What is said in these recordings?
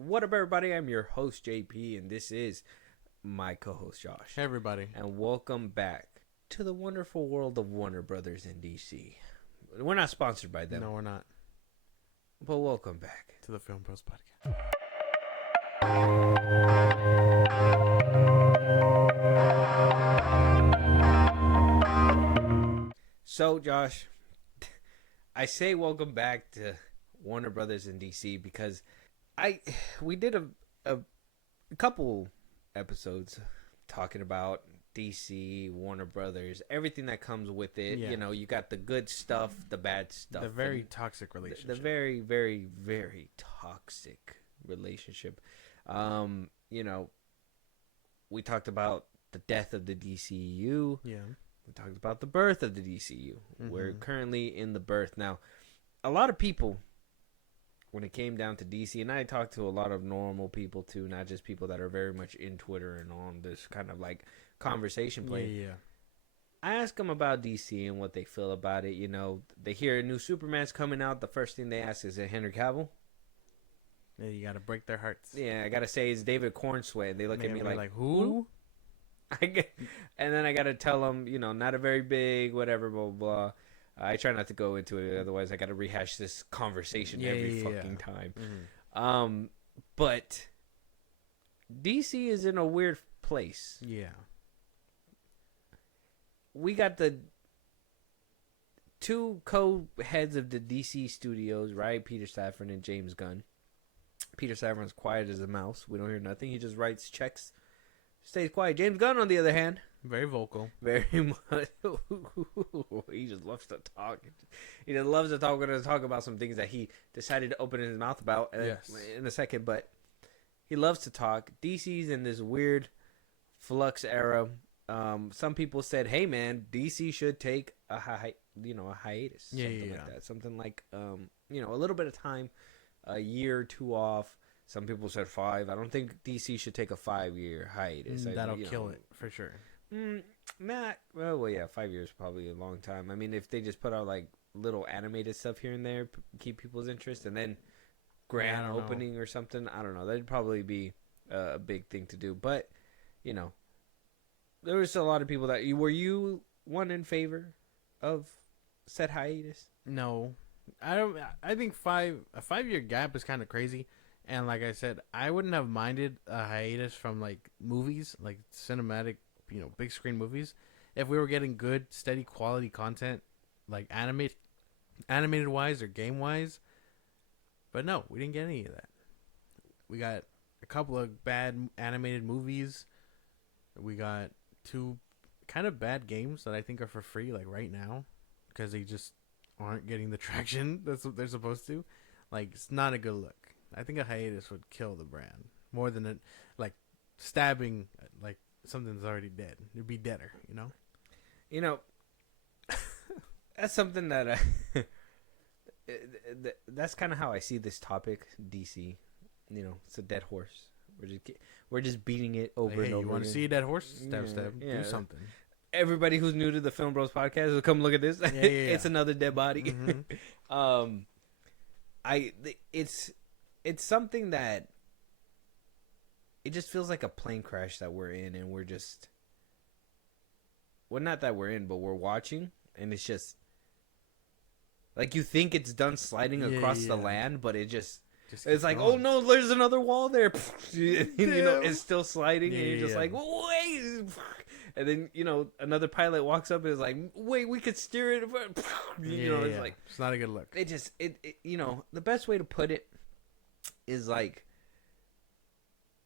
What up, everybody? I'm your host, JP, and this is my co-host, Josh. Hey, everybody. And welcome back to the wonderful world of Warner Brothers in DC. We're not sponsored by them. No, we're not. But welcome back to the FilmBros podcast. So, Josh, I say welcome back to Warner Brothers in DC because we did a couple episodes talking about DC, Warner Brothers, everything that comes with it. Yeah. You know, you got the good stuff, the bad stuff. The very toxic relationship. The very, very, very toxic relationship. You know, we talked about the death of the DCU. Yeah. We talked about the birth of the DCU. Mm-hmm. We're currently in the birth. Now, a lot of people, when it came down to DC, and I talked to a lot of normal people too, not just people that are very much in Twitter and on this kind of like conversation plane. Yeah. I ask them about DC and what they feel about it. You know, they hear a new Superman's coming out. The first thing they ask is it Henry Cavill? Yeah, you gotta break their hearts. Yeah, I gotta say it's David Cornsweat. And they look at me like who? and then I gotta tell them, you know, not a very big whatever, blah blah blah. I try not to go into it, otherwise I gotta rehash this conversation every fucking time. Mm-hmm. But DC is in a weird place. Yeah. We got the two co-heads of the DC studios, right? Peter Safran and James Gunn. Peter Safran's quiet as a mouse. We don't hear nothing. He just writes checks, stays quiet. James Gunn, on the other hand, very vocal. Very much. He just loves to talk. He just loves to talk. We're going to talk about some things that he decided to open his mouth about in a second. But he loves to talk. DC's in this weird flux era. Some people said, "Hey, man, DC should take a hiatus, something like that. Something like a little bit of time, a year or two off." Some people said 5. I don't think DC should take a 5-year hiatus. That'll kill it for sure. Well, yeah, 5 years is probably a long time. I mean, if they just put out like little animated stuff here and there, keep people's interest, and then grand opening or something, I don't know. That'd probably be a big thing to do. But you know, there was a lot of people that were you one in favor of said hiatus? No, I don't. I think a 5-year gap is kind of crazy. And like I said, I wouldn't have minded a hiatus from like movies, like cinematic, big screen movies, if we were getting good, steady quality content, like animated wise or game wise. But no, we didn't get any of that. We got a couple of bad animated movies. We got 2 kind of bad games that I think are for free, like right now, because they just aren't getting the traction that's what they're supposed to. Like, it's not a good look. I think a hiatus would kill the brand more than stabbing like something that's already dead. It'd be deader, You know, that's something that that's kind of how I see this topic. DC, it's a dead horse. We're just beating it over and over. You want to see a dead horse? Stab. Do something. Everybody who's new to the FilmBros podcast will come look at this. It's another dead body. Mm-hmm. It's something that it just feels like a plane crash that we're in, and we're just, well, not that we're in, but we're watching, and it's just like you think it's done sliding across the land, but it's like, oh no, there's another wall there. It's still sliding, and you're just like, wait. And then another pilot walks up and is like, wait, we could steer it. It's like, it's not a good look. It just the best way to put it is like,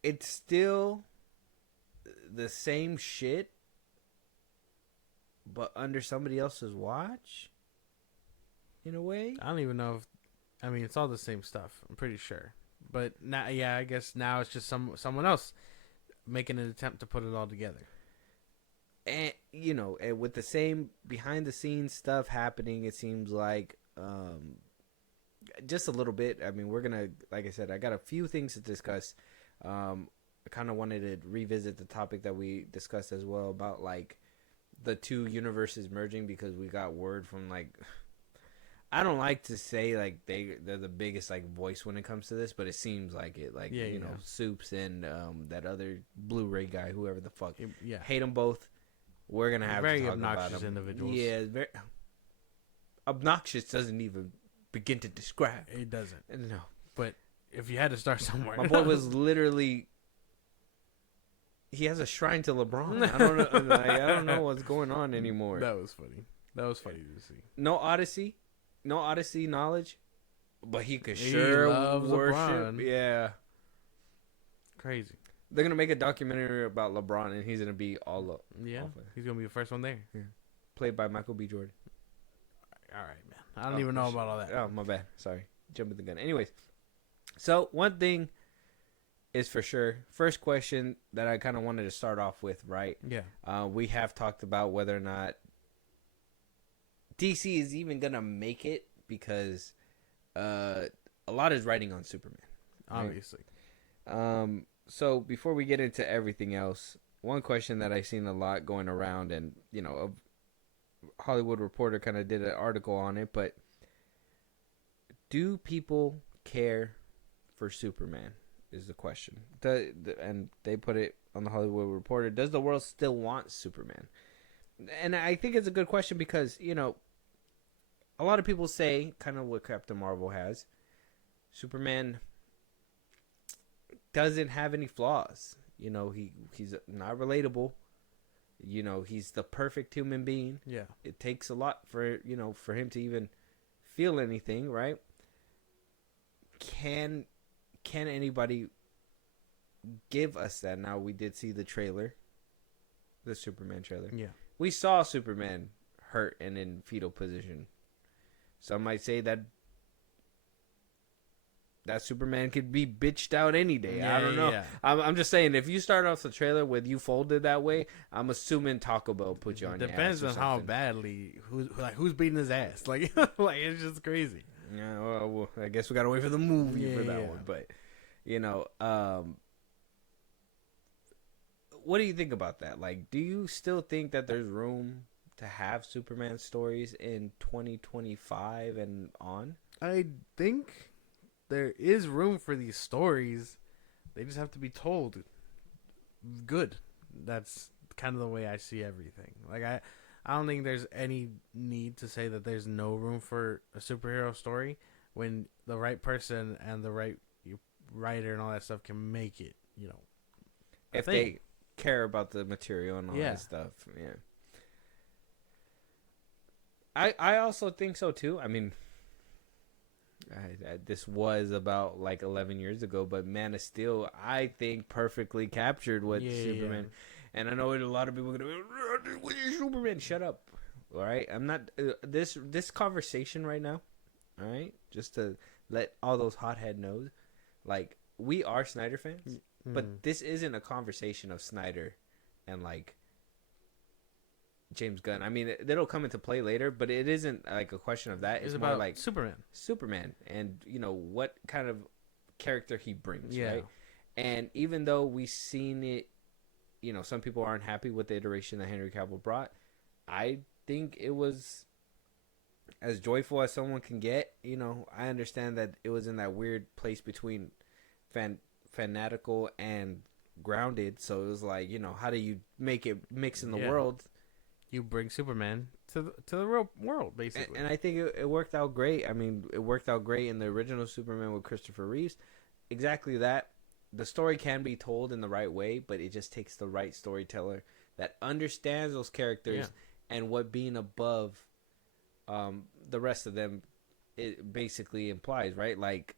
it's still the same shit, but under somebody else's watch, in a way. I don't even know it's all the same stuff, I'm pretty sure. But now, I guess now it's just someone else making an attempt to put it all together. And and with the same behind the scenes stuff happening, it seems like just a little bit. I mean, we're gonna, like I said, I got a few things to discuss. I kind of wanted to revisit the topic that we discussed as well about like the two universes merging, because we got word from like I don't like to say like they're the biggest like voice when it comes to this, but it seems like it. Like you know, Soups and that other Blu-ray guy, whoever the fuck. Yeah, hate them both. We're gonna have very to talk obnoxious about them. individuals. Yeah, very obnoxious doesn't even begin to describe. It doesn't. No, but if you had to start somewhere, my boy was literally. He has a shrine to LeBron. I don't know. Like, I don't know what's going on anymore. That was funny. That was funny to see. No Odyssey knowledge, but he could He sure loves worship. LeBron. Yeah, Crazy. they're gonna make a documentary about LeBron, and he's gonna be all up. Yeah, he's gonna be the first one there. Yeah. Played by Michael B. Jordan. All right, man. I don't even know about all that. Oh, my bad. Sorry, jumping the gun. Anyways, so one thing is for sure. First question that I kind of wanted to start off with, right? Yeah. We have talked about whether or not DC is even gonna make it because a lot is riding on Superman, right? Obviously. So before we get into everything else, one question that I've seen a lot going around, and you know, a Hollywood Reporter kind of did an article on it, but do people care for Superman? Is the question. And they put it on the Hollywood Reporter. Does the world still want Superman? And I think it's a good question because, you know, a lot of people say, kind of what Captain Marvel has, Superman doesn't have any flaws. You know, he's not relatable. You know, he's the perfect human being. Yeah. It takes a lot for, you know, for him to even feel anything, right? Can anybody give us that? Now, we did see the trailer, the Superman trailer. Yeah. We saw Superman hurt and in fetal position. Some might say that Superman could be bitched out any day. Yeah, I don't know. Yeah. I'm just saying, if you start off the trailer with you folded that way, I'm assuming Taco Bell put you on your ass. Depends on how badly, who's beating his ass. Like, like it's just crazy. Yeah, well, I guess we gotta wait for the movie for that one. But, you know, what do you think about that? Like, do you still think that there's room to have Superman stories in 2025 and on? I think there is room for these stories. They just have to be told good. That's kind of the way I see everything. Like, I don't think there's any need to say that there's no room for a superhero story when the right person and the right writer and all that stuff can make it, you know. If they care about the material and all that stuff. Yeah. I also think so too. I mean, this was about like 11 years ago, but Man of Steel, I think, perfectly captured what Superman. Yeah. And I know a lot of people are going to be, Superman, shut up. All right? I'm not, this conversation right now, all right? Just to let all those hothead know, like, we are Snyder fans, but this isn't a conversation of Snyder and, like, James Gunn. I mean, it'll come into play later, but it isn't like a question of that. It's more about like Superman, and you know what kind of character he brings, right? And even though we've seen it, you know, some people aren't happy with the iteration that Henry Cavill brought. I think it was as joyful as someone can get. You know, I understand that it was in that weird place between fanatical and grounded. So it was like, you know, how do you make it mix in the world? You bring Superman to the real world, basically. And I think it worked out great. I mean, it worked out great in the original Superman with Christopher Reeves. Exactly that. The story can be told in the right way, but it just takes the right storyteller that understands those characters and what being above the rest of them it basically implies, right? Like,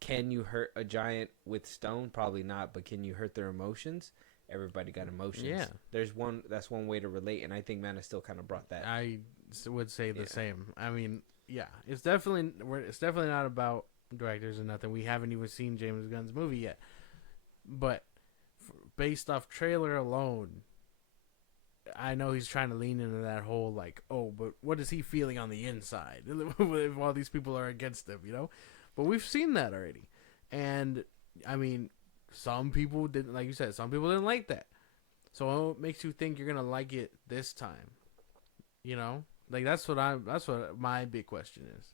can you hurt a giant with stone? Probably not, but can you hurt their emotions? Everybody got emotions. Yeah. That's one way to relate, and I think Man of Steel kind of brought that. I would say the same. I mean, it's definitely not about directors and nothing. We haven't even seen James Gunn's movie yet. But based off trailer alone, I know he's trying to lean into that whole, like, oh, but what is he feeling on the inside while these people are against him, you know? But we've seen that already. And, I mean, some people didn't, like you said, some people didn't like that. So it makes you think you're going to like it this time, you know? Like, that's what my big question is.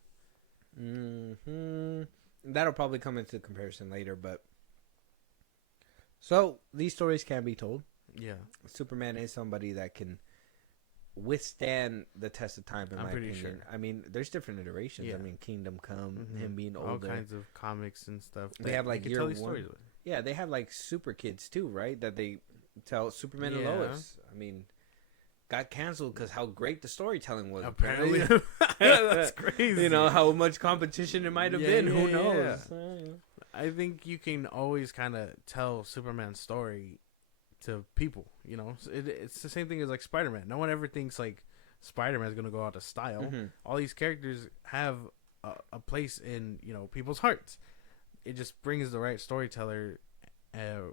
That'll probably come into comparison later, but so these stories can be told. Yeah, Superman is somebody that can withstand the test of time. In my opinion, sure. I mean, there's different iterations. Yeah. I mean, Kingdom Come, him being older, all kinds of comics and stuff. They have like year one. Stories with. Yeah, they have like super kids too, right? That they tell Superman and Lois. I mean, got canceled because how great the storytelling was. Apparently, that's crazy. You know how much competition it might have been. Who knows? I think you can always kind of tell Superman's story to people. You know, it's the same thing as like Spider-Man. No one ever thinks like Spider-Man is gonna go out of style. Mm-hmm. All these characters have a place in people's hearts. It just brings the right storyteller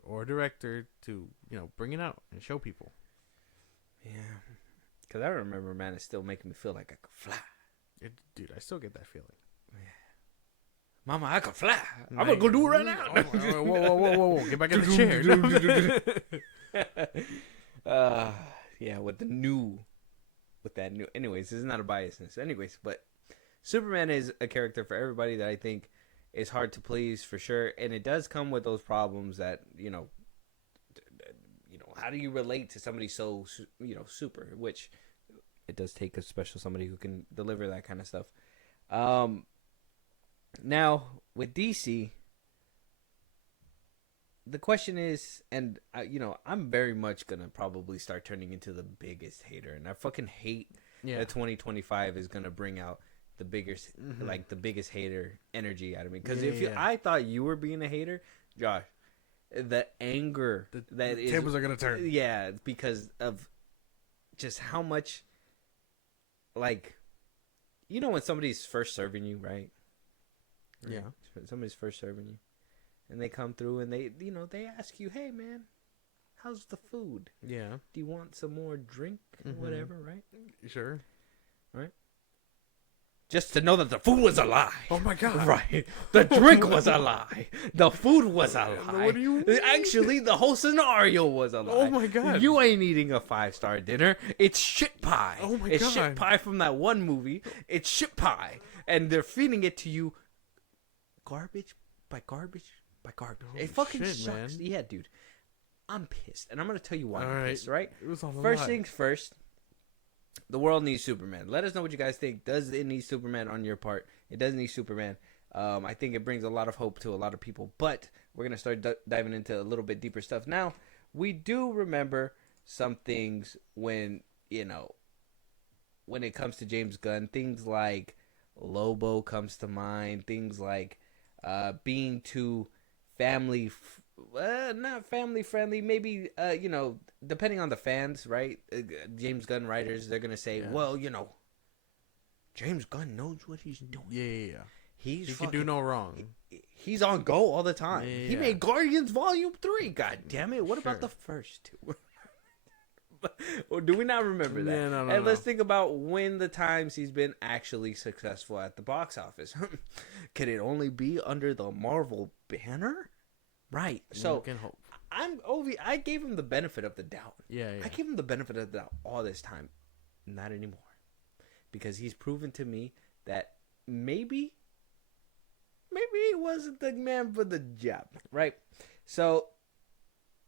or director to bring it out and show people. Yeah, because I remember, man, it's still making me feel like I could fly. Dude, I still get that feeling. Yeah. Mama, I could fly. I'm gonna go do it right now. Whoa! Get back in the chair. Yeah, with that new. Anyways, this is not a biasness. Anyways, but Superman is a character for everybody that I think is hard to please for sure, and it does come with those problems that how do you relate to somebody so super? Which it does take a special somebody who can deliver that kind of stuff. Now with DC, the question is, and I'm very much gonna probably start turning into the biggest hater, and I fucking hate that 2025 is gonna bring out the biggest, like the biggest hater energy out of me. Because I thought you were being a hater, Josh, the anger the tables are gonna turn. Yeah, because of just how much, like, when somebody's first serving you, right? Yeah, somebody's first serving you, and they come through and they ask you, "Hey, man, how's the food? Yeah, do you want some more drink, whatever?" Right? Sure. Right. Just to know that the food was a lie. Oh my god! Right, the drink was a lie. The food was a lie. What do you mean? Actually, the whole scenario was a lie. Oh my god! You ain't eating a 5-star dinner. It's shit pie. Oh my it's god! It's shit pie from that one movie. It's shit pie, and they're feeding it to you. Garbage by garbage by garbage. Holy it fucking shit, sucks. Man. Yeah, dude. I'm pissed, and I'm gonna tell you why All I'm pissed. Right? It was First things first. The world needs Superman. Let us know what you guys think. Does it need Superman on your part? It does need Superman. I think it brings a lot of hope to a lot of people. But we're going to start diving into a little bit deeper stuff. Now, we do remember some things when it comes to James Gunn. Things like Lobo comes to mind. Things like being too not family friendly, maybe depending on the fans, right? James Gunn writers, they're gonna say, well, James Gunn knows what he's doing. Yeah. He can do no wrong. He's on go all the time. Yeah. He made Guardians Volume 3. God damn it! What about the first two? Or do we not remember that? Yeah, no, and let's think about when the times he's been actually successful at the box office. Could it only be under the Marvel banner? Right. So can hope. I gave him the benefit of the doubt. Yeah. I gave him the benefit of the doubt all this time. Not anymore. Because he's proven to me that maybe he wasn't the man for the job. Right? So,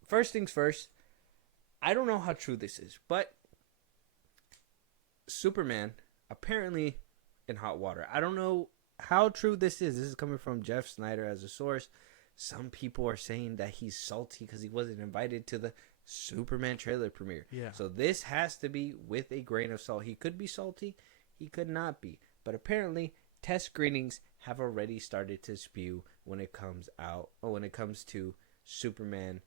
first things first, I don't know how true this is, but Superman apparently in hot water. I don't know how true this is. This is coming from Jeff Snyder as a source. Some people are saying that he's salty because he wasn't invited to the Superman trailer premiere. Yeah. So this has to be with a grain of salt. He could be salty. He could not be. But apparently, test screenings have already started to spew when it comes to Superman,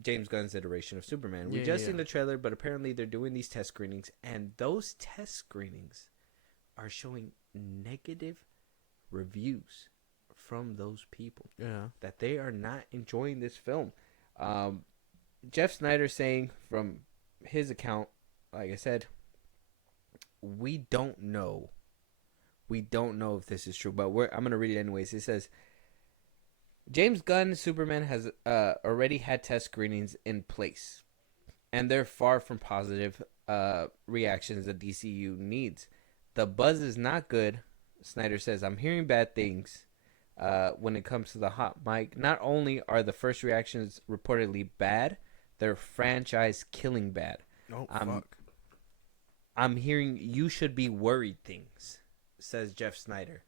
James Gunn's iteration of Superman. We just seen the trailer, but apparently they're doing these test screenings, and those test screenings are showing negative reviews from those people. Yeah. That they are not enjoying this film. Jeff Snyder saying from his account, like I said, we don't know if this is true, but I'm going to read it anyways. It says, James Gunn's Superman has already had test screenings in place, and they're far from positive reactions the DCU needs. The buzz is not good Snyder says, I'm hearing bad things when it comes to the hot mic. Not only are the first reactions reportedly bad, they're franchise killing bad. Oh, fuck. I'm hearing you should be worried things, says Jeff Snyder.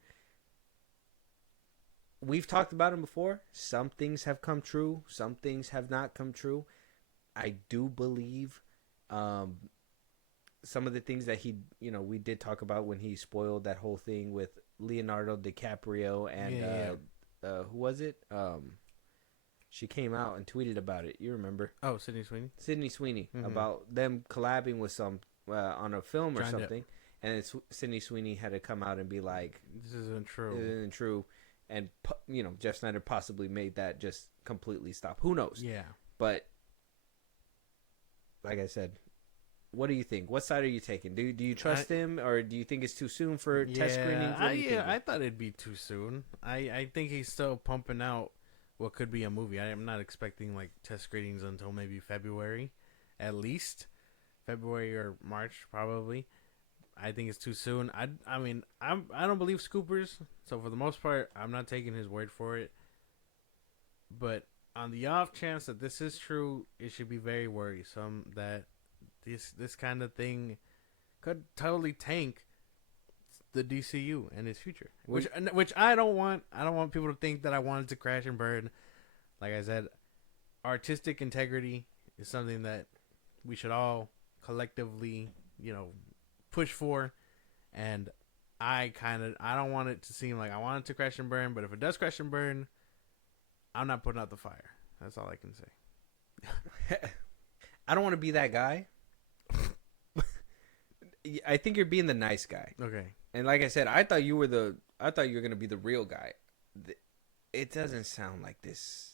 We've talked about him before. Some things have come true. Some things have not come true. I do believe some of the things that we did talk about when he spoiled that whole thing with Leonardo DiCaprio and who was it? She came out and tweeted about it. You remember? Oh, Sydney Sweeney. Sydney Sweeney, about them collabing with some on a film or something, and Sydney Sweeney had to come out and be like, "This isn't true. This isn't true," and Jeff Snyder possibly made that just completely stop. Who knows? Yeah, but like I said, what do you think? What side are you taking? Do you trust him, or do you think it's too soon for test screenings? I thought it'd be too soon. I think he's still pumping out what could be a movie. I am not expecting like test screenings until maybe February, at least February or March probably. I think it's too soon. I mean I don't believe Scoopers, so for the most part I'm not taking his word for it. But on the off chance that this is true, it should be very worrisome that this kind of thing could totally tank the DCU and its future, which I don't want. I don't want people to think that I wanted to crash and burn. Like I said, artistic integrity is something that we should all collectively, push for. And I don't want it to seem like I want it to crash and burn. But if it does crash and burn, I'm not putting out the fire. That's all I can say. I don't want to be that guy. I think you're being the nice guy. Okay. And like I said, I thought you were gonna be the real guy. It doesn't sound like this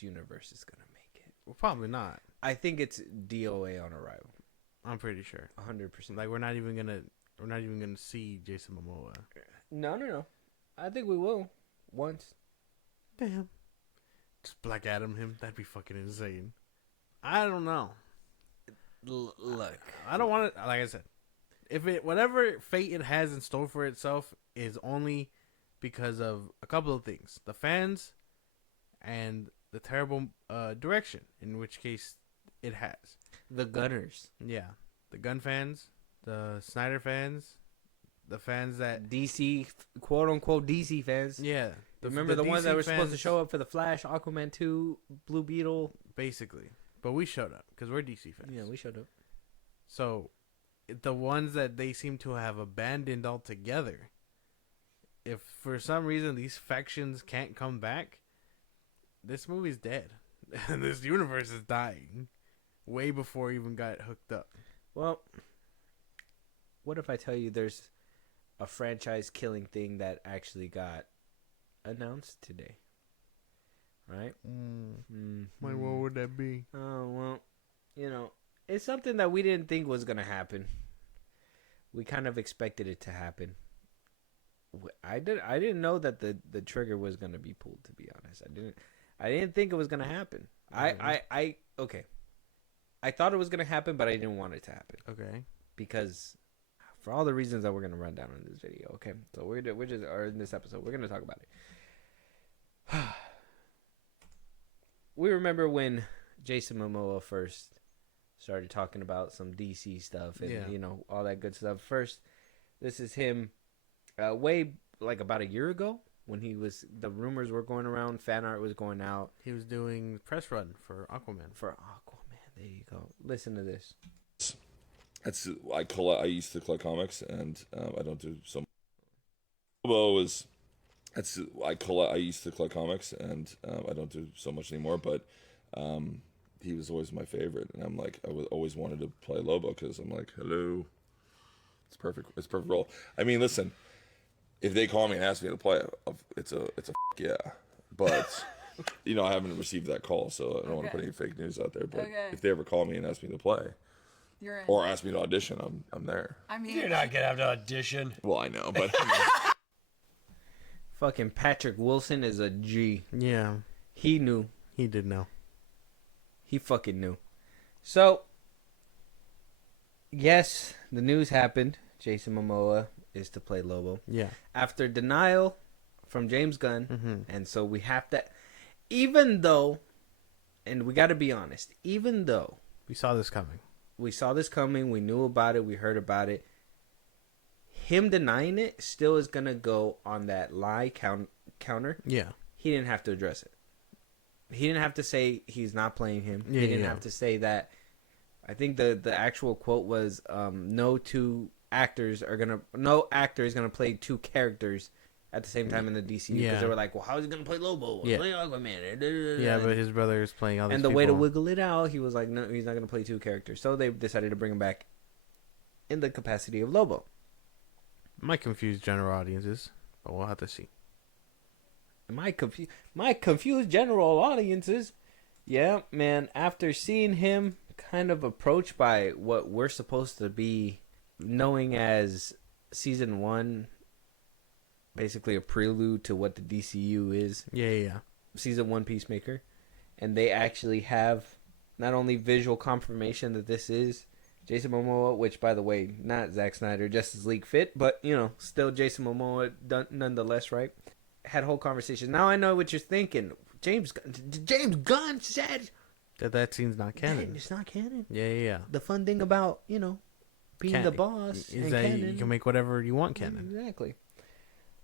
universe is gonna make it. Well, probably not. I think it's DOA on arrival. I'm pretty sure. 100%. Like we're not even gonna see Jason Momoa. No. I think we will once. Damn. Just Black Adam him. That'd be fucking insane. I don't know. Look, I don't want to. Like I said, if whatever fate it has in store for itself is only because of a couple of things: the fans and the terrible direction. In which case, it has the Gunners. Yeah, the gun fans, the Snyder fans, the fans that DC, quote unquote DC fans. Yeah, remember the ones that were supposed to show up for the Flash, Aquaman 2, Blue Beetle, basically. But we showed up because we're DC fans. Yeah, we showed up. So, the ones that they seem to have abandoned altogether, if for some reason these factions can't come back, this movie's dead. And this universe is dying way before it even got hooked up. Well, what if I tell you there's a franchise killing thing that actually got announced today? Right? What would that be? Oh, well, it's something that we didn't think was going to happen. We kind of expected it to happen. I didn't know that the trigger was going to be pulled, to be honest. I didn't think it was going to happen. Okay. I thought it was going to happen, but I didn't want it to happen. Okay. Because for all the reasons that we're going to run down in this video. Okay. So we're just, or in this episode, we're going to talk about it. We remember when Jason Momoa first started talking about some DC stuff and, all that good stuff. First, this is him way like about a year ago when the rumors were going around, fan art was going out. He was doing press run for Aquaman. There you go. Listen to this. I used to collect comics and I don't do so much. Lobo is... I used to collect comics and I don't do so much anymore, but he was always my favorite, and I'm like, always wanted to play Lobo because I'm like, hello, it's perfect role. I mean, listen, if they call me and ask me to play, it's a yeah, but I haven't received that call, so I don't want to put any fake news out there. But if they ever call me and ask me to play, you're in. Or ask me to audition, I'm there. I mean, you're not gonna have to audition. Well, I know, but. Fucking Patrick Wilson is a G. Yeah. He knew. He did know. He fucking knew. So, yes, the news happened. Jason Momoa is to play Lobo. Yeah. After denial from James Gunn, Mm-hmm. and so we have to, even though, and we got to be honest, even though We saw this coming. we knew about it, we heard about it, him denying it still is going to go on that lie counter. Yeah. He didn't have to address it. He didn't have to say he's not playing him. Yeah, He didn't yeah. have to say that. I think the actual quote was, no actor is gonna play two characters at the same time in the DCU, because Yeah. they were like, well, how is he gonna play Lobo? Yeah. Play Aquaman. Yeah, but his brother is playing all these And the people. way to wiggle it out, he was like, no, he's not gonna play two characters. So they decided to bring him back in the capacity of Lobo. Might confuse general audiences, but we'll have to see. My confused general audiences. Yeah, man, after seeing him kind of approached by what we're supposed to be knowing as season 1, basically a prelude to what the DCU is. Yeah. Season 1 Peacemaker. And they actually have not only visual confirmation that this is Jason Momoa, which, by the way, not Zack Snyder, Justice League fit, but, still Jason Momoa nonetheless, right? Had a whole conversation. Now I know what you're thinking. James Gunn said That scene's not canon. it's not canon. Yeah. The fun thing about, being the boss is and that canon. you can make whatever you want canon. Exactly.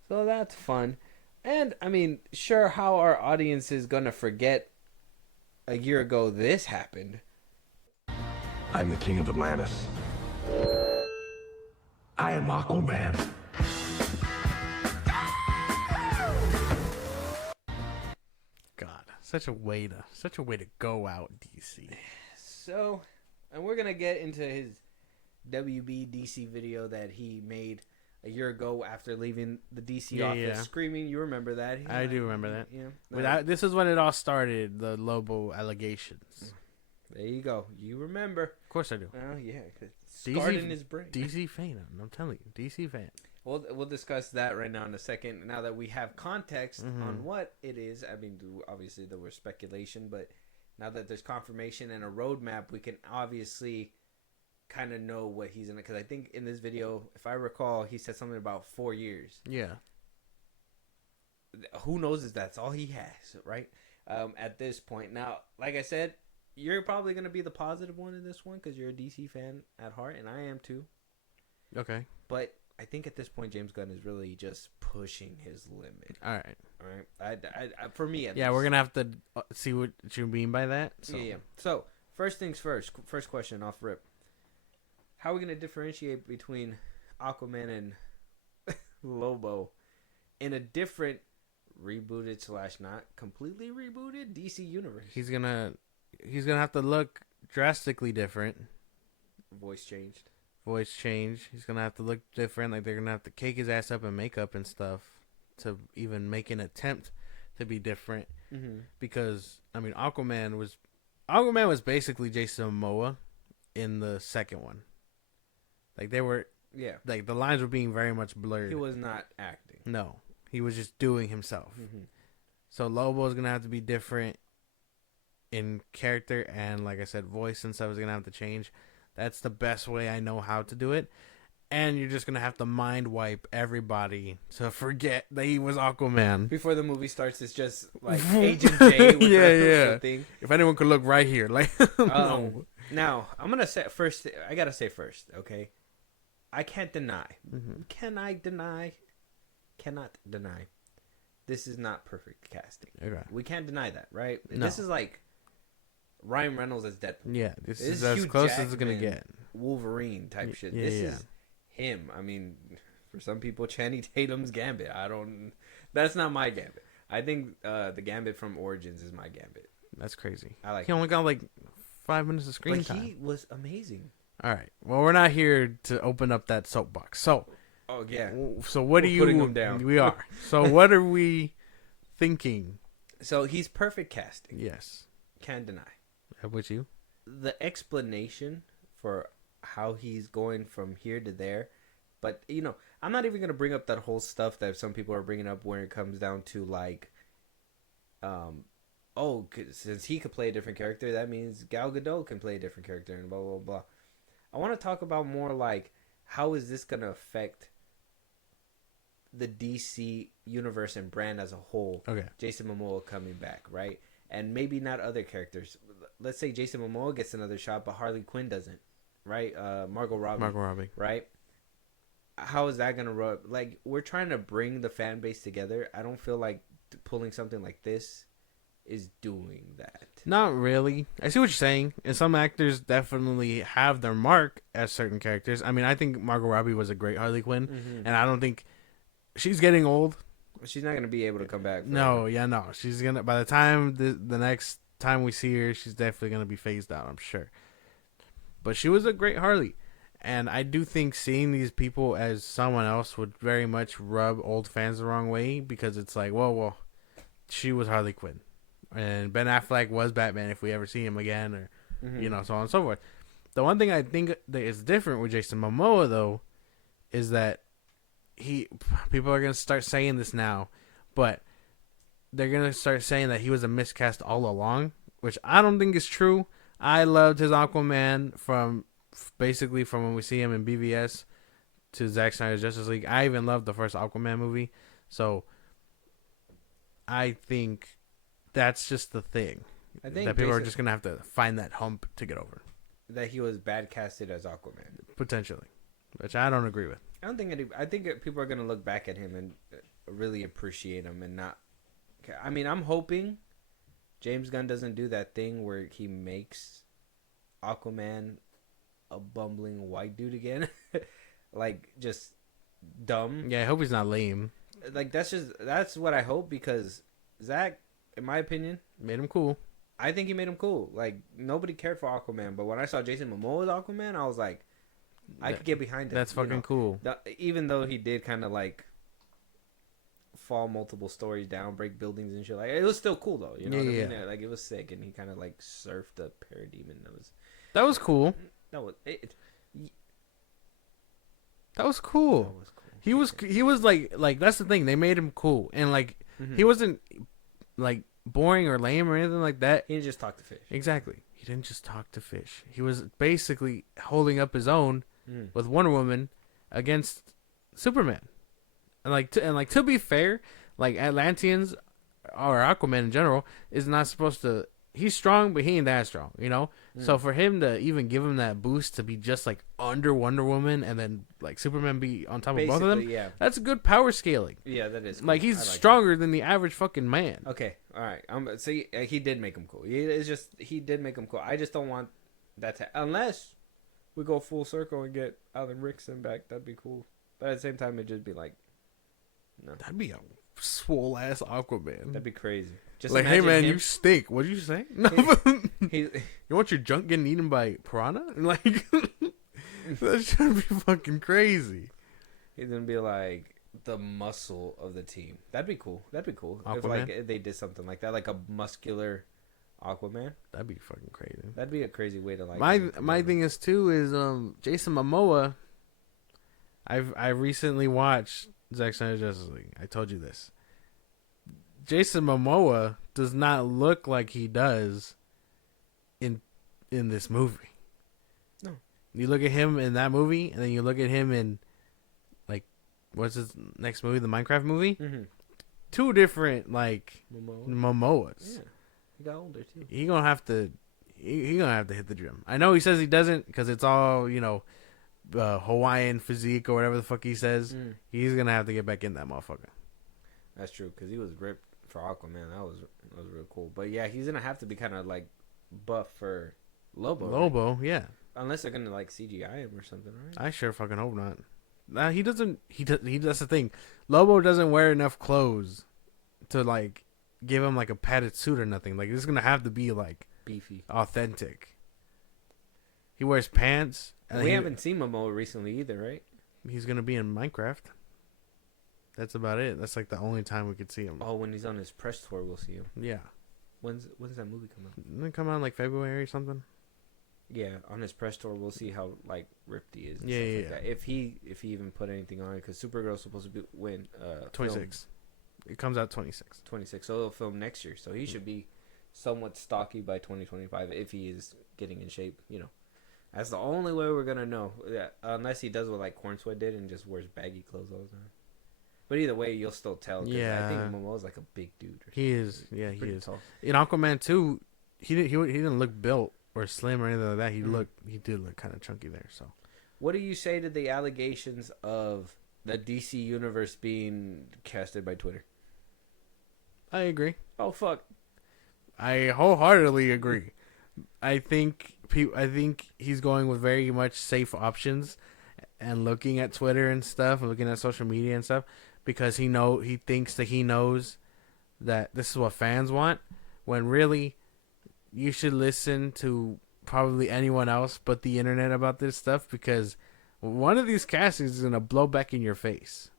So that's fun. And, I mean, sure, how our audience is going to forget a year ago this happened. I'm the king of Atlantis. I am Aquaman. God, such a way to go out, DC. So, and we're going to get into his WBDC video that he made a year ago after leaving the DC office, screaming. You remember that? I do remember that. Yeah. This is when it all started, the Lobo allegations. There you go. You remember. Of course I do. Well, yeah. It's scarred in his brain. DC fan. I'm telling you. DC fan. We'll discuss that right now in a second. Now that we have context on what it is, I mean, obviously there was speculation, but now that there's confirmation and a roadmap, we can obviously kind of know what he's in it. Because I think in this video, if I recall, he said something about 4 years. Yeah. Who knows if that's all he has, right? At this point. Now, like I said, you're probably going to be the positive one in this one because you're a DC fan at heart, and I am too. Okay. But I think at this point, James Gunn is really just pushing his limit. All right. I for me, at least. We're going to have to see what you mean by that. So. Yeah. So, first things first. First question off rip. How are we going to differentiate between Aquaman and Lobo in a different rebooted / not completely rebooted DC universe? He's gonna have to look drastically different. Voice changed. Voice change. He's gonna have to look different. Like they're gonna have to cake his ass up in makeup and stuff to even make an attempt to be different. Mm-hmm. Because I mean, Aquaman was basically Jason Momoa in the second one. Like they were, like the lines were being very much blurred. He was not acting. No, he was just doing himself. Mm-hmm. So Lobo is gonna have to be different in character, and like I said, voice and stuff is gonna have to change. That's the best way I know how to do it. And you're just gonna have to mind wipe everybody to forget that he was Aquaman. Before the movie starts, it's just like Agent J with the thing. If anyone could look right here, like no. Now I'm gonna say first. I gotta say first, okay. I can't deny. Mm-hmm. Cannot deny. This is not perfect casting. Okay. We can't deny that, right? No. This is like Ryan Reynolds as Deadpool. Yeah, this is Hugh as close as it's Jackman, gonna get. Wolverine type shit. Yeah, This yeah. is him. I mean, for some people, Channing Tatum's Gambit. That's not my Gambit. I think the Gambit from Origins is my Gambit. That's crazy. I like. He only got like 5 minutes of screen But time. he was amazing. All right. Well, we're not here to open up that soapbox. So, Oh yeah. so what We're do you? putting him down. We are. So, what are we thinking? So he's perfect casting. Yes. Can't deny. With you? The explanation for how he's going from here to there, but I'm not even gonna bring up that whole stuff that some people are bringing up where it comes down to like, since he could play a different character, that means Gal Gadot can play a different character and blah blah blah. I want to talk about more like how is this gonna affect the DC universe and brand as a whole. Okay. Jason Momoa coming back, right? And maybe not other characters. Let's say Jason Momoa gets another shot, but Harley Quinn doesn't, right? Margot Robbie, right? How is that gonna rub? Like, we're trying to bring the fan base together. I don't feel like pulling something like this is doing that. Not really. I see what you're saying. And some actors definitely have their mark as certain characters. I mean, I think Margot Robbie was a great Harley Quinn, and I don't think she's getting old. She's not gonna be able to come back. No. She's gonna. By the time the next time we see her, she's definitely gonna be phased out, I'm sure. But she was a great Harley, and I do think seeing these people as someone else would very much rub old fans the wrong way, because it's like, well, she was Harley Quinn, and Ben Affleck was Batman if we ever see him again, or so on and so forth. The one thing I think that is different with Jason Momoa, though, is that people are gonna start saying this now, but they're gonna start saying that he was a miscast all along, which I don't think is true. I loved his Aquaman from when we see him in BVS to Zack Snyder's Justice League. I even loved the first Aquaman movie, so I think that's just the thing. I think that people are just gonna have to find that hump to get over. That he was bad casted as Aquaman, potentially, which I don't agree with. I think people are gonna look back at him and really appreciate him and not. I mean, I'm hoping James Gunn doesn't do that thing where he makes Aquaman a bumbling white dude again, like just dumb. Yeah, I hope he's not lame. Like that's what I hope, because Zach, in my opinion, made him cool. I think he made him cool. Like, nobody cared for Aquaman, but when I saw Jason Momoa as Aquaman, I was like, I could get behind it. That's fucking cool. Even though he did kind of like fall multiple stories down, break buildings and shit, like, it was still cool though. You know what I mean? Like, it was sick, and he kind of like surfed a parademon. That was cool. That was it. That was cool. He was like that's the thing. They made him cool, and like he wasn't like boring or lame or anything like that. He didn't just talk to fish. Exactly. He didn't just talk to fish. He was basically holding up his own with Wonder Woman against Superman. And to be fair, like, Atlanteans or Aquaman in general is not supposed to. He's strong, but he ain't that strong, you know. So for him to even give him that boost to be just like under Wonder Woman and then like Superman be on top of both of them, that's good power scaling. Yeah, that is cool. Like, he's stronger than the average fucking man. Okay, all right. See, he did make him cool. He did make him cool. I just don't want that to, unless we go full circle and get Alan Rickson back. That'd be cool. But at the same time, it'd just be like, no. That'd be a swole ass Aquaman. That'd be crazy. Just like, hey man, you stink. What'd you say? No, you want your junk getting eaten by piranha? Like, that should be fucking crazy. He's gonna be like the muscle of the team. That'd be cool. Aquaman? If they did something like that, like a muscular Aquaman. That'd be fucking crazy. That'd be a crazy way to like. My thing is too is Jason Momoa. I recently watched Zack Snyder's Justice League. I told you this. Jason Momoa does not look like he does in this movie. No. You look at him in that movie, and then you look at him in, like, what's his next movie? The Minecraft movie? Mm-hmm. Two different, like, Momoas. Yeah. He got older, too. He gonna have to hit the gym. I know he says he doesn't, because it's all, Hawaiian physique or whatever the fuck he says. He's gonna have to get back in that motherfucker. That's true, because he was ripped for Aquaman. That was real cool. But yeah, he's gonna have to be kind of like buff for Lobo. Right? Yeah. Unless they're gonna like CGI him or something, right? I sure fucking hope not. Nah, he doesn't. He that's the thing. Lobo doesn't wear enough clothes to like give him like a padded suit or nothing. Like, it's gonna have to be like beefy, authentic. He wears pants. And we haven't seen Momoa recently either, right? He's gonna be in Minecraft. That's about it. That's like the only time we could see him. Oh, when he's on his press tour, we'll see him. Yeah. When's that movie come out? Didn't it come out in like February or something? Yeah, on his press tour, we'll see how like ripped he is. And yeah. Like that. If he even put anything on it, because Supergirl's supposed to win 26. It comes out 26. 26. So he'll film next year. So he should be somewhat stocky by 2025 if he is getting in shape. That's the only way we're gonna know. Yeah, unless he does what like Corn Sweat did and just wears baggy clothes all the time. But either way, you'll still tell. 'Cause Yeah. I think Momoa's like a big dude. He is. Yeah, he Pretty is. tall. In Aquaman 2, he didn't look built or slim or anything like that. Mhm. He did look kind of chunky there. So What do you say to the allegations of the DC universe being casted by Twitter? I agree. Oh fuck. I wholeheartedly agree. I think he's going with very much safe options and looking at Twitter and stuff, and looking at social media and stuff, because he thinks that he knows that this is what fans want, when really you should listen to probably anyone else but the internet about this stuff, because one of these castings is gonna blow back in your face.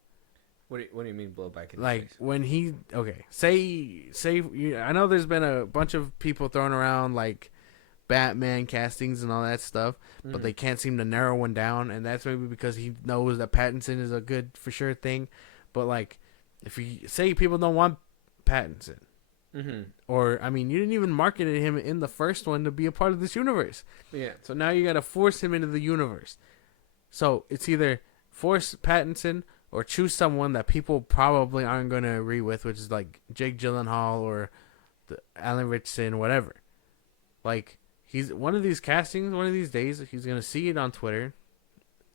What do you mean blow back in the Like face? when he I know there's been a bunch of people throwing around like Batman castings and all that stuff, but they can't seem to narrow one down, and that's maybe because he knows that Pattinson is a good for sure thing. But like, if you say people don't want Pattinson, or I mean, you didn't even market him in the first one to be a part of this universe, Yeah. so now you got to force him into the universe. So it's either force Pattinson or choose someone that people probably aren't going to agree with, which is like Jake Gyllenhaal or Alan Richardson, whatever. Like, he's one of these castings, one of these days, he's going to see it on Twitter,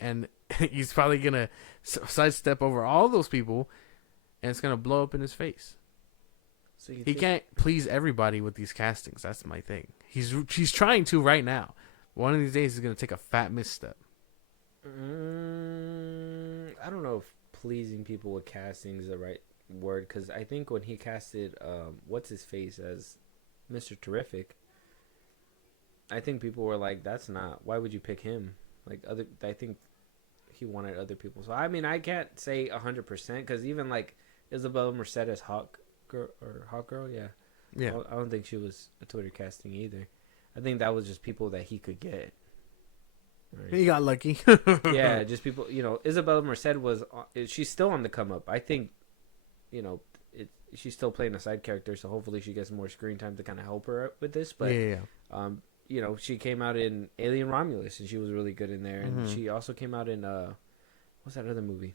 and he's probably going to sidestep over all those people, and it's going to blow up in his face. So He can't please everybody with these castings. That's my thing. He's trying to right now. One of these days, he's going to take a fat misstep. I don't know if pleasing people with casting is the right word, because I think when he casted what's his face as Mr. Terrific, I think people were like, "That's not. Why would you pick him?" I think he wanted other people. So I mean, I can't say 100% because even like Isabella Merced as Hawk Girl, yeah. I don't think she was a Twitter casting either. I think that was just people that he could get. Right. He got lucky. Yeah, just people. Isabella Merced she's still on the come up. I think, she's still playing a side character, so hopefully she gets more screen time to kind of help her with this. But she came out in Alien Romulus, and she was really good in there. And she also came out in what's that other movie?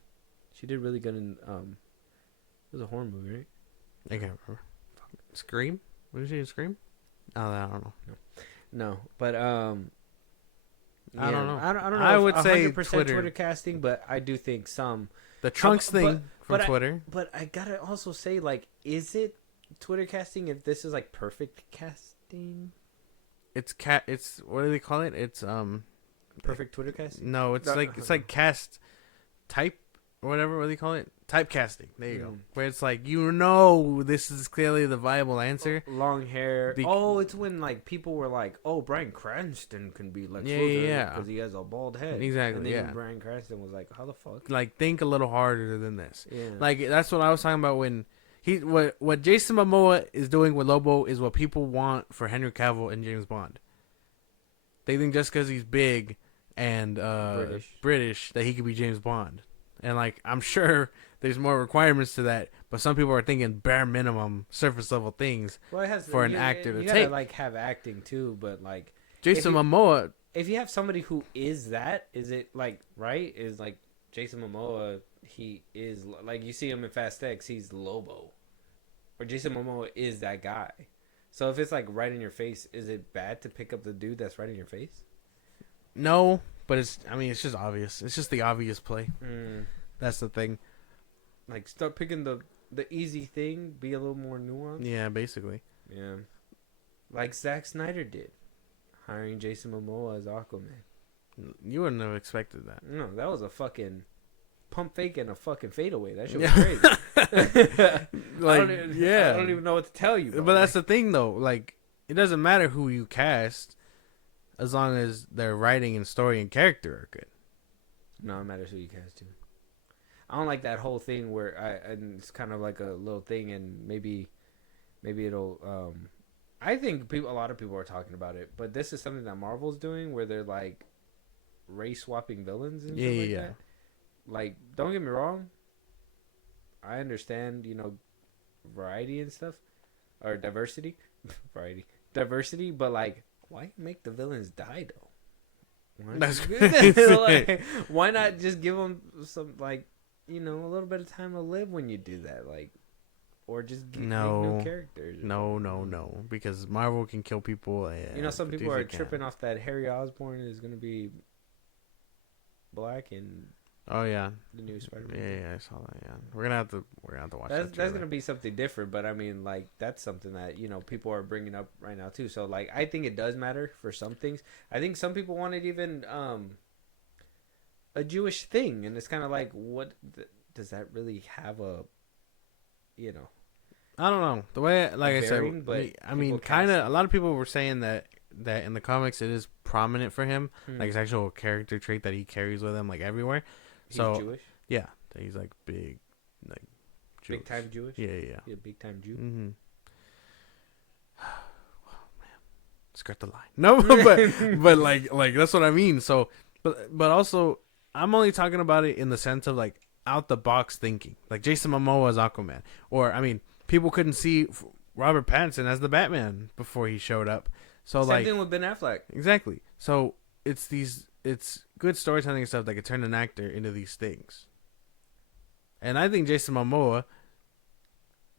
She did really good in it was a horror movie, right? I can't remember. Scream? What did she in Scream? Oh, I don't know. No, but I don't know. I don't know. I would say 100% Twitter. Twitter casting, but I do think some. The Trunks thing from but Twitter. But I gotta also say, like, is it Twitter casting if this is like perfect casting? It's what do they call it? It's Perfect Twitter casting? No, it's like cast type or whatever. What do they call it? Typecasting. There you go. Where it's like this is clearly the viable answer. Long hair. It's when like people were like, "Oh, Bryan Cranston can be Lex Luthor because he has a bald head." Exactly. And then Bryan Cranston was like, "How the fuck?" Like, think a little harder than this. Yeah. Like, that's what I was talking about when what Jason Momoa is doing with Lobo is what people want for Henry Cavill and James Bond. They think just because he's big and British that he could be James Bond. And like, I'm sure there's more requirements to that, but some people are thinking bare minimum surface level things for an actor to you take. gotta like have acting too, but like Jason Momoa. If you have somebody who is that, is it like right? Is like Jason Momoa? He is like you see him in Fast X. He's Lobo, or Jason Momoa is that guy. So if it's like right in your face, is it bad to pick up the dude that's right in your face? No, but it's just obvious. It's just the obvious play. That's the thing. Like, start picking the easy thing. Be a little more nuanced. Yeah, basically. Yeah. Like Zack Snyder did. Hiring Jason Momoa as Aquaman. You wouldn't have expected that. No, that was a fucking pump fake and a fucking fadeaway. That shit was crazy. I don't even know what to tell you. But that's the thing, though. Like, it doesn't matter who you cast as long as their writing and story and character are good. No, it matters who you cast too. I don't like that whole thing where and it's kind of like a little thing, and maybe it'll. I think a lot of people are talking about it, but this is something that Marvel's doing where they're like race swapping villains and stuff like that. Like, don't get me wrong. I understand, variety and stuff, or diversity, diversity, but like, why make the villains die though? That's crazy. Why not just give them some like a little bit of time to live when you do that, like, or just make No. new characters. No, because Marvel can kill people. And Some people DC are can't. tripping off that Harry Osborn is gonna be black in Oh yeah, the new Spider-Man. yeah, I saw that. Yeah, we're gonna have to watch That's that. gonna be something different, but I mean, like, that's something that people are bringing up right now too. So, like, I think it does matter for some things. I think some people wanted even a Jewish thing, and it's kind of like, what does that really have a, I don't know the way. Like I bearing, said, but I mean, kind of. A lot of people were saying that in the comics it is prominent for him, like his actual character trait that he carries with him, like everywhere. He's So Jewish, yeah, he's like big, like Jewish. big time Jewish. Yeah. He's a big time Jew. Mm-hmm. Wow, man, skirt the line. No, but like that's what I mean. So, but also, I'm only talking about it in the sense of like out the box thinking, like Jason Momoa as Aquaman, or I mean, people couldn't see Robert Pattinson as the Batman before he showed up. So Same thing with Ben Affleck. Exactly. So it's good storytelling and stuff that could turn an actor into these things. And I think Jason Momoa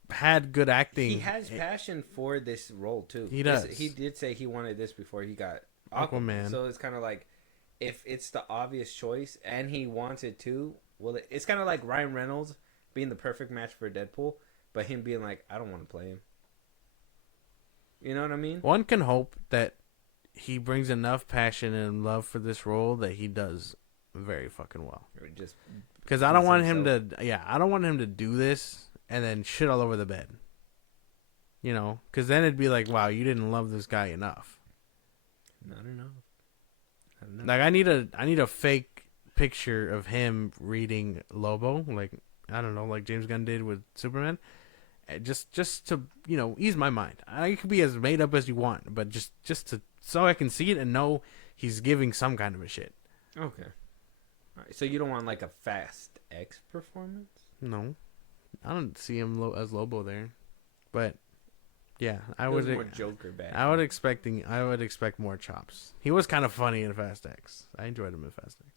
had good acting. He has passion for this role too. He does. He did say he wanted this before he got Aquaman. So it's kind of like, if it's the obvious choice and he wants it too, well, it's kind of like Ryan Reynolds being the perfect match for Deadpool, but him being like, I don't want to play him. You know what I mean? One can hope that he brings enough passion and love for this role that he does very fucking well. Just because I don't want him to. Yeah, I don't want him to do this and then shit all over the bed. Because then it'd be like, wow, you didn't love this guy enough. I don't know. Like I need a fake picture of him reading Lobo, like I don't know, like James Gunn did with Superman. Just to ease my mind. I could be as made up as you want, but just to so I can see it and know he's giving some kind of a shit. Okay. All right, so you don't want like a Fast X performance? No, I don't see him as Lobo there, but yeah, I It would was more Joker bad. I would expect more chops. He was kind of funny in Fast X. I enjoyed him in Fast X,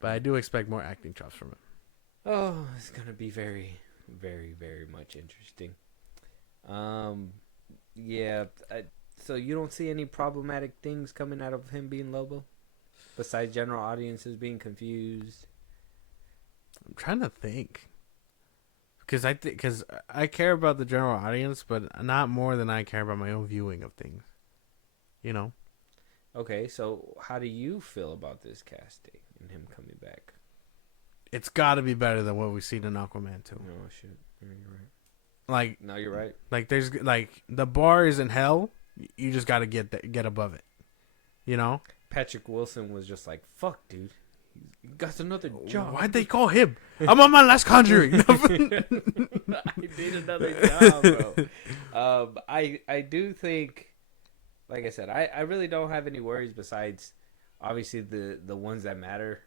but I do expect more acting chops from him. Oh, it's gonna be very, very, very much interesting. Yeah. So you don't see any problematic things coming out of him being Lobo, besides general audiences being confused? I'm trying to think, because I care about the general audience, but not more than I care about my own viewing of things. Okay, so how do you feel about this casting and him coming back? It's got to be better than what we've seen in Aquaman 2. No shit, you're right. Like, No, you're right. like there's like the bar is in hell. You just got to get above it. Patrick Wilson was just like, "Fuck, dude, he got another job." Why'd they call him? I'm on my last Conjuring. I need another job, bro. I do think, like I said, I really don't have any worries besides obviously the ones that matter.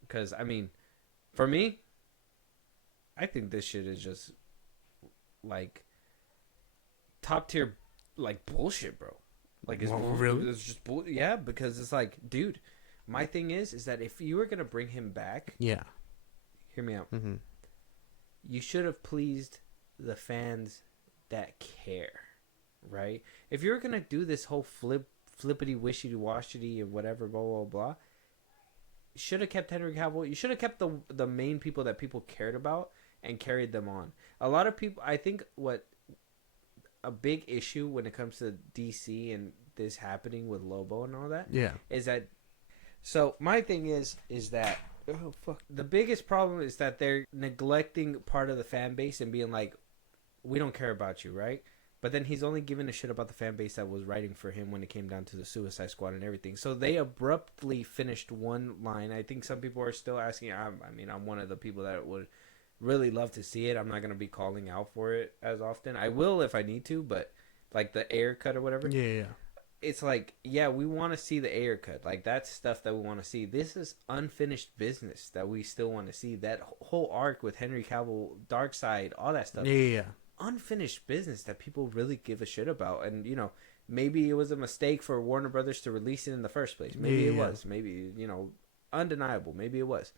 Because I mean, for me, I think this shit is just like top tier, like bullshit, bro. Like it's really? It's just yeah, because it's like, dude, my thing is that if you were gonna bring him back, Yeah. hear me out. Mm-hmm. You should have pleased the fans that care, right? If you were gonna do this whole flippity wishy washity and whatever, blah blah blah, you should have kept Henry Cavill. You should have kept the main people that people cared about and carried them on. A lot of people, I think, what a big issue when it comes to DC and this happening with Lobo and all that, Yeah. is that. So my thing is that, oh fuck, the biggest problem is that they're neglecting part of the fan base and being like, we don't care about you, right? But then he's only giving a shit about the fan base that was writing for him when it came down to the Suicide Squad and everything. So they abruptly finished one line. I think some people are still asking. I mean, I'm one of the people that would really love to see it. I'm not going to be calling out for it as often. I will if I need to, but like the air cut or whatever. Yeah. It's like, yeah, we want to see the air cut. Like, that's stuff that we want to see. This is unfinished business that we still want to see. That whole arc with Henry Cavill, Darkseid, all that stuff. Yeah. Unfinished business that people really give a shit about. And, maybe it was a mistake for Warner Brothers to release it in the first place. Maybe it was. Maybe, undeniable. Maybe it was.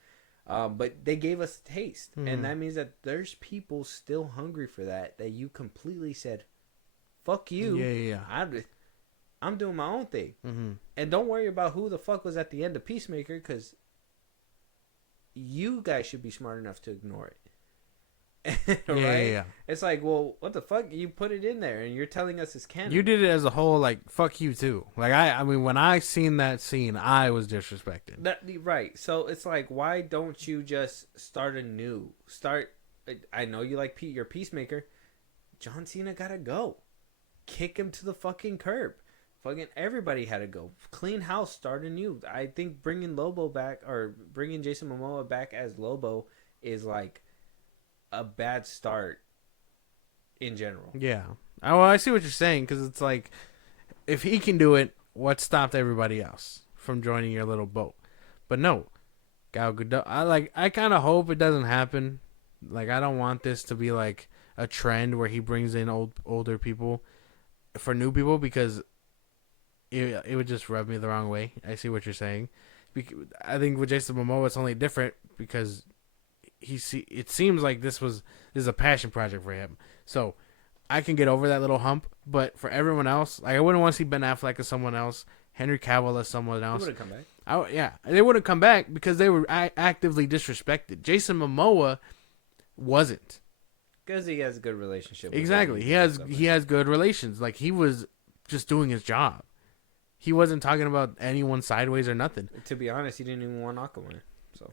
But they gave us a taste, and that means that there's people still hungry for that. That you completely said, "Fuck you." Yeah. I'm doing my own thing, Mm-hmm. and don't worry about who the fuck was at the end of Peacemaker, because you guys should be smart enough to ignore it. Right? Yeah. It's like, well, what the fuck? You put it in there, and you're telling us it's canon. You did it as a whole, like, fuck you too. Like, I mean, when I seen that scene, I was disrespected. Right. So it's like, why don't you just start anew? I know you like your Peacemaker. John Cena gotta go. Kick him to the fucking curb. Fucking everybody had to go. Clean house, start anew. I think bringing Lobo back, or bringing Jason Momoa back as Lobo, is like a bad start in general. Yeah. Oh, I see what you're saying, because it's like, if he can do it, what stopped everybody else from joining your little boat? But no, Gal Gadot. I kind of hope it doesn't happen. Like, I don't want this to be like a trend where he brings in older people for new people, because it would just rub me the wrong way. I see what you're saying. I think with Jason Momoa, it's only different because it seems like this is a passion project for him. So I can get over that little hump. But for everyone else, like, I wouldn't want to see Ben Affleck as someone else, Henry Cavill as someone else. He wouldn't come back. Yeah, they wouldn't come back because they were actively disrespected. Jason Momoa wasn't. Because he has a good relationship. Exactly. He has good relations. Like, he was just doing his job. He wasn't talking about anyone sideways or nothing. To be honest, he didn't even want Aquaman. So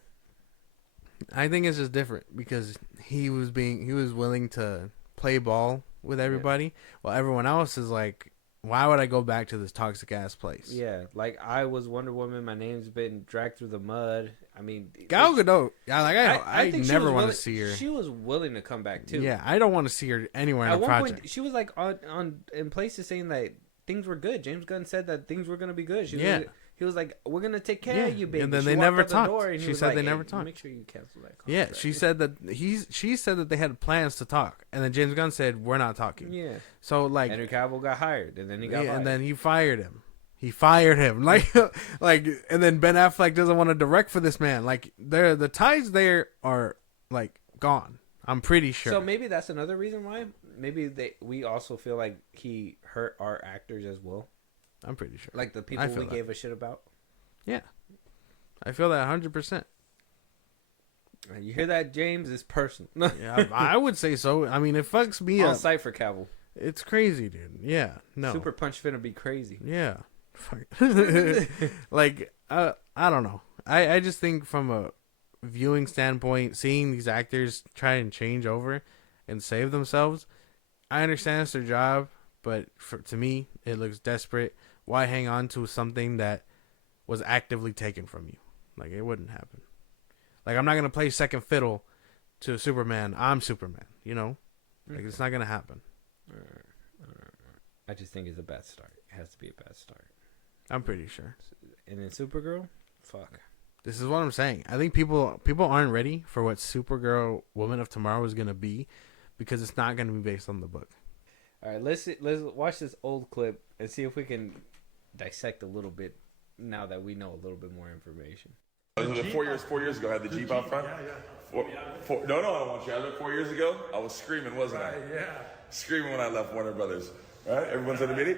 I think it's just different because he was willing to play ball with everybody, while everyone else is like, why would I go back to this toxic ass place? Yeah, like, I was Wonder Woman. My name's been dragged through the mud. I mean, Gal Gadot. Yeah, like I think never want to see her. She was willing to come back too. Yeah, I don't want to see her anywhere in At a one project. point, she was like in places saying that things were good. James Gunn said that things were gonna be good. He was like, "We're gonna take care of you, baby." And then she they walked never out the talked. door, and She said they never "Hey, talked. Make sure you cancel that contract. Yeah, she said that she said that they had plans to talk, and then James Gunn said, "We're not talking." Yeah. So like, Henry Cavill got hired, and then he got fired. and then he fired him. He fired him. Like, and then Ben Affleck doesn't want to direct for this man. Like, the ties there are like gone. I'm pretty sure. So maybe that's another reason why. Maybe we also feel like he hurt our actors as well. I'm pretty sure. Like the people we gave a shit about. Yeah, I feel that 100%. You hear that, James? It's personal. Yeah, I would say so. I mean, it fucks me On up. site for Cavill. It's crazy, dude. Yeah, no. Super Punch finna be crazy. Yeah. Like, I don't know. I just think from a viewing standpoint, seeing these actors try and change over and save themselves, I understand it's their job, but to me, it looks desperate. Why hang on to something that was actively taken from you? Like, it wouldn't happen. Like, I'm not going to play second fiddle to Superman. I'm Superman, you know? Like, it's not going to happen. I just think it's a bad start. It has to be a bad start. I'm pretty sure. And then Supergirl? Fuck. This is what I'm saying. I think people aren't ready for what Supergirl Woman of Tomorrow is going to be because it's not going to be based on the book. All right, let's watch this old clip and see if we can dissect a little bit now that we know a little bit more information. Was it 4 years ago? I had the Jeep out front? No, I don't want you. I lived 4 years ago. I was screaming, wasn't I? Yeah. Screaming when I left Warner Brothers. Right? Everyone's at the meeting.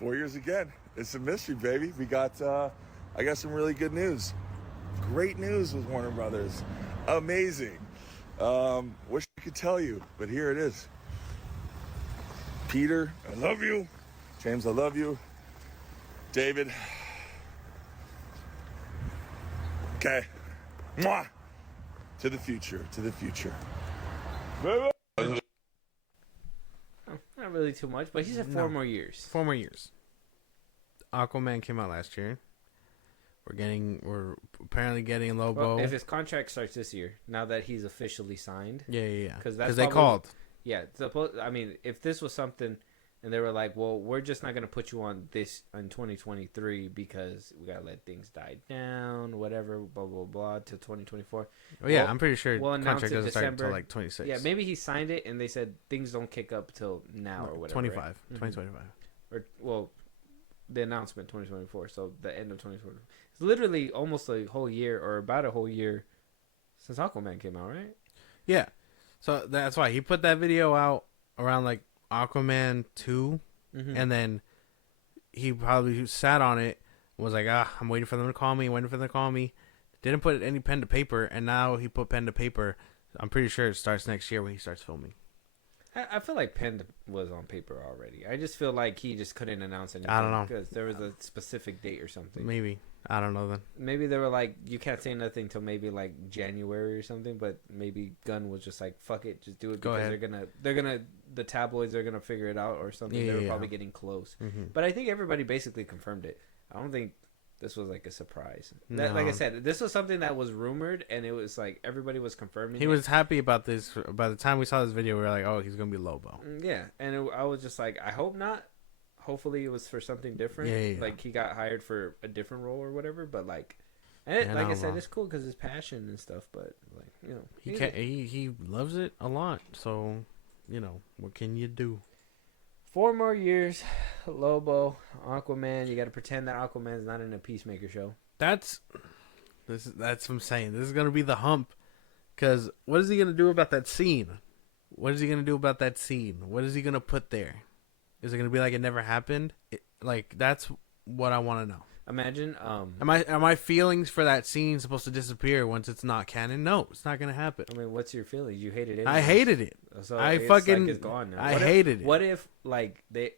4 years again. It's a mystery, baby. We got, I got some really good news. Great news with Warner Brothers. Amazing. Wish I could tell you, but here it is. Peter, I love you. James, I love you. David. Okay. Mwah. To the future. To the future. Not really too much, but he said 4 more years. 4 more years. Aquaman came out last year. We're apparently getting Lobo. Well, if his contract starts this year, now that he's officially signed. Yeah. Because they called. Yeah, I mean, if this was something, and they were like, "Well, we're just not gonna put you on this in 2023 because we gotta let things die down, whatever, blah blah blah, till 2024." Oh yeah, I'm pretty sure we'll contract doesn't start December. until like 26. Yeah, maybe he signed it, and they said things don't kick up till now or whatever. 25, right? 2025. Or well, the announcement 2024. So the end of 2024. It's literally almost a whole year, or about a whole year, since Aquaman came out, right? Yeah. So that's why he put that video out around like Aquaman 2, and then he probably sat on it, was like, I'm waiting for them to call me, Didn't put any pen to paper, and now he put pen to paper. I'm pretty sure it starts next year when he starts filming. I feel like pen was on paper already. I just feel like he just couldn't announce anything. I don't know. Because there was a specific date or something. Maybe. I don't know then. Maybe they were like, you can't say nothing till maybe like January or something, but maybe Gunn was just like, fuck it, just do it, because they're gonna the tabloids are gonna figure it out or something. They were probably getting close. But I think everybody basically confirmed it. I don't think this was like a surprise. No. Like I said, this was something that was rumored, and it was like everybody was confirming. He was happy about this. By the time we saw this video, we were like, oh, he's gonna be Lobo. Yeah, and I was just like, I hope not. Hopefully it was for something different. Yeah. Like he got hired for a different role or whatever. But like, and like I said, it's cool because his passion and stuff. But like, you know, he loves it a lot. So, you know, what can you do? 4 more years, Lobo, Aquaman. You got to pretend that Aquaman's not in a Peacemaker show. That's what I'm saying. This is gonna be the hump. Because what is he gonna do about that scene? What is he gonna do about that scene? What is he gonna put there? Is it gonna be like it never happened? Like that's what I want to know. Imagine. Are my feelings for that scene supposed to disappear once it's not canon? No, it's not gonna happen. I mean, what's your feelings? You hated it. I hated it. So it's gone now. I hated it. What if like they,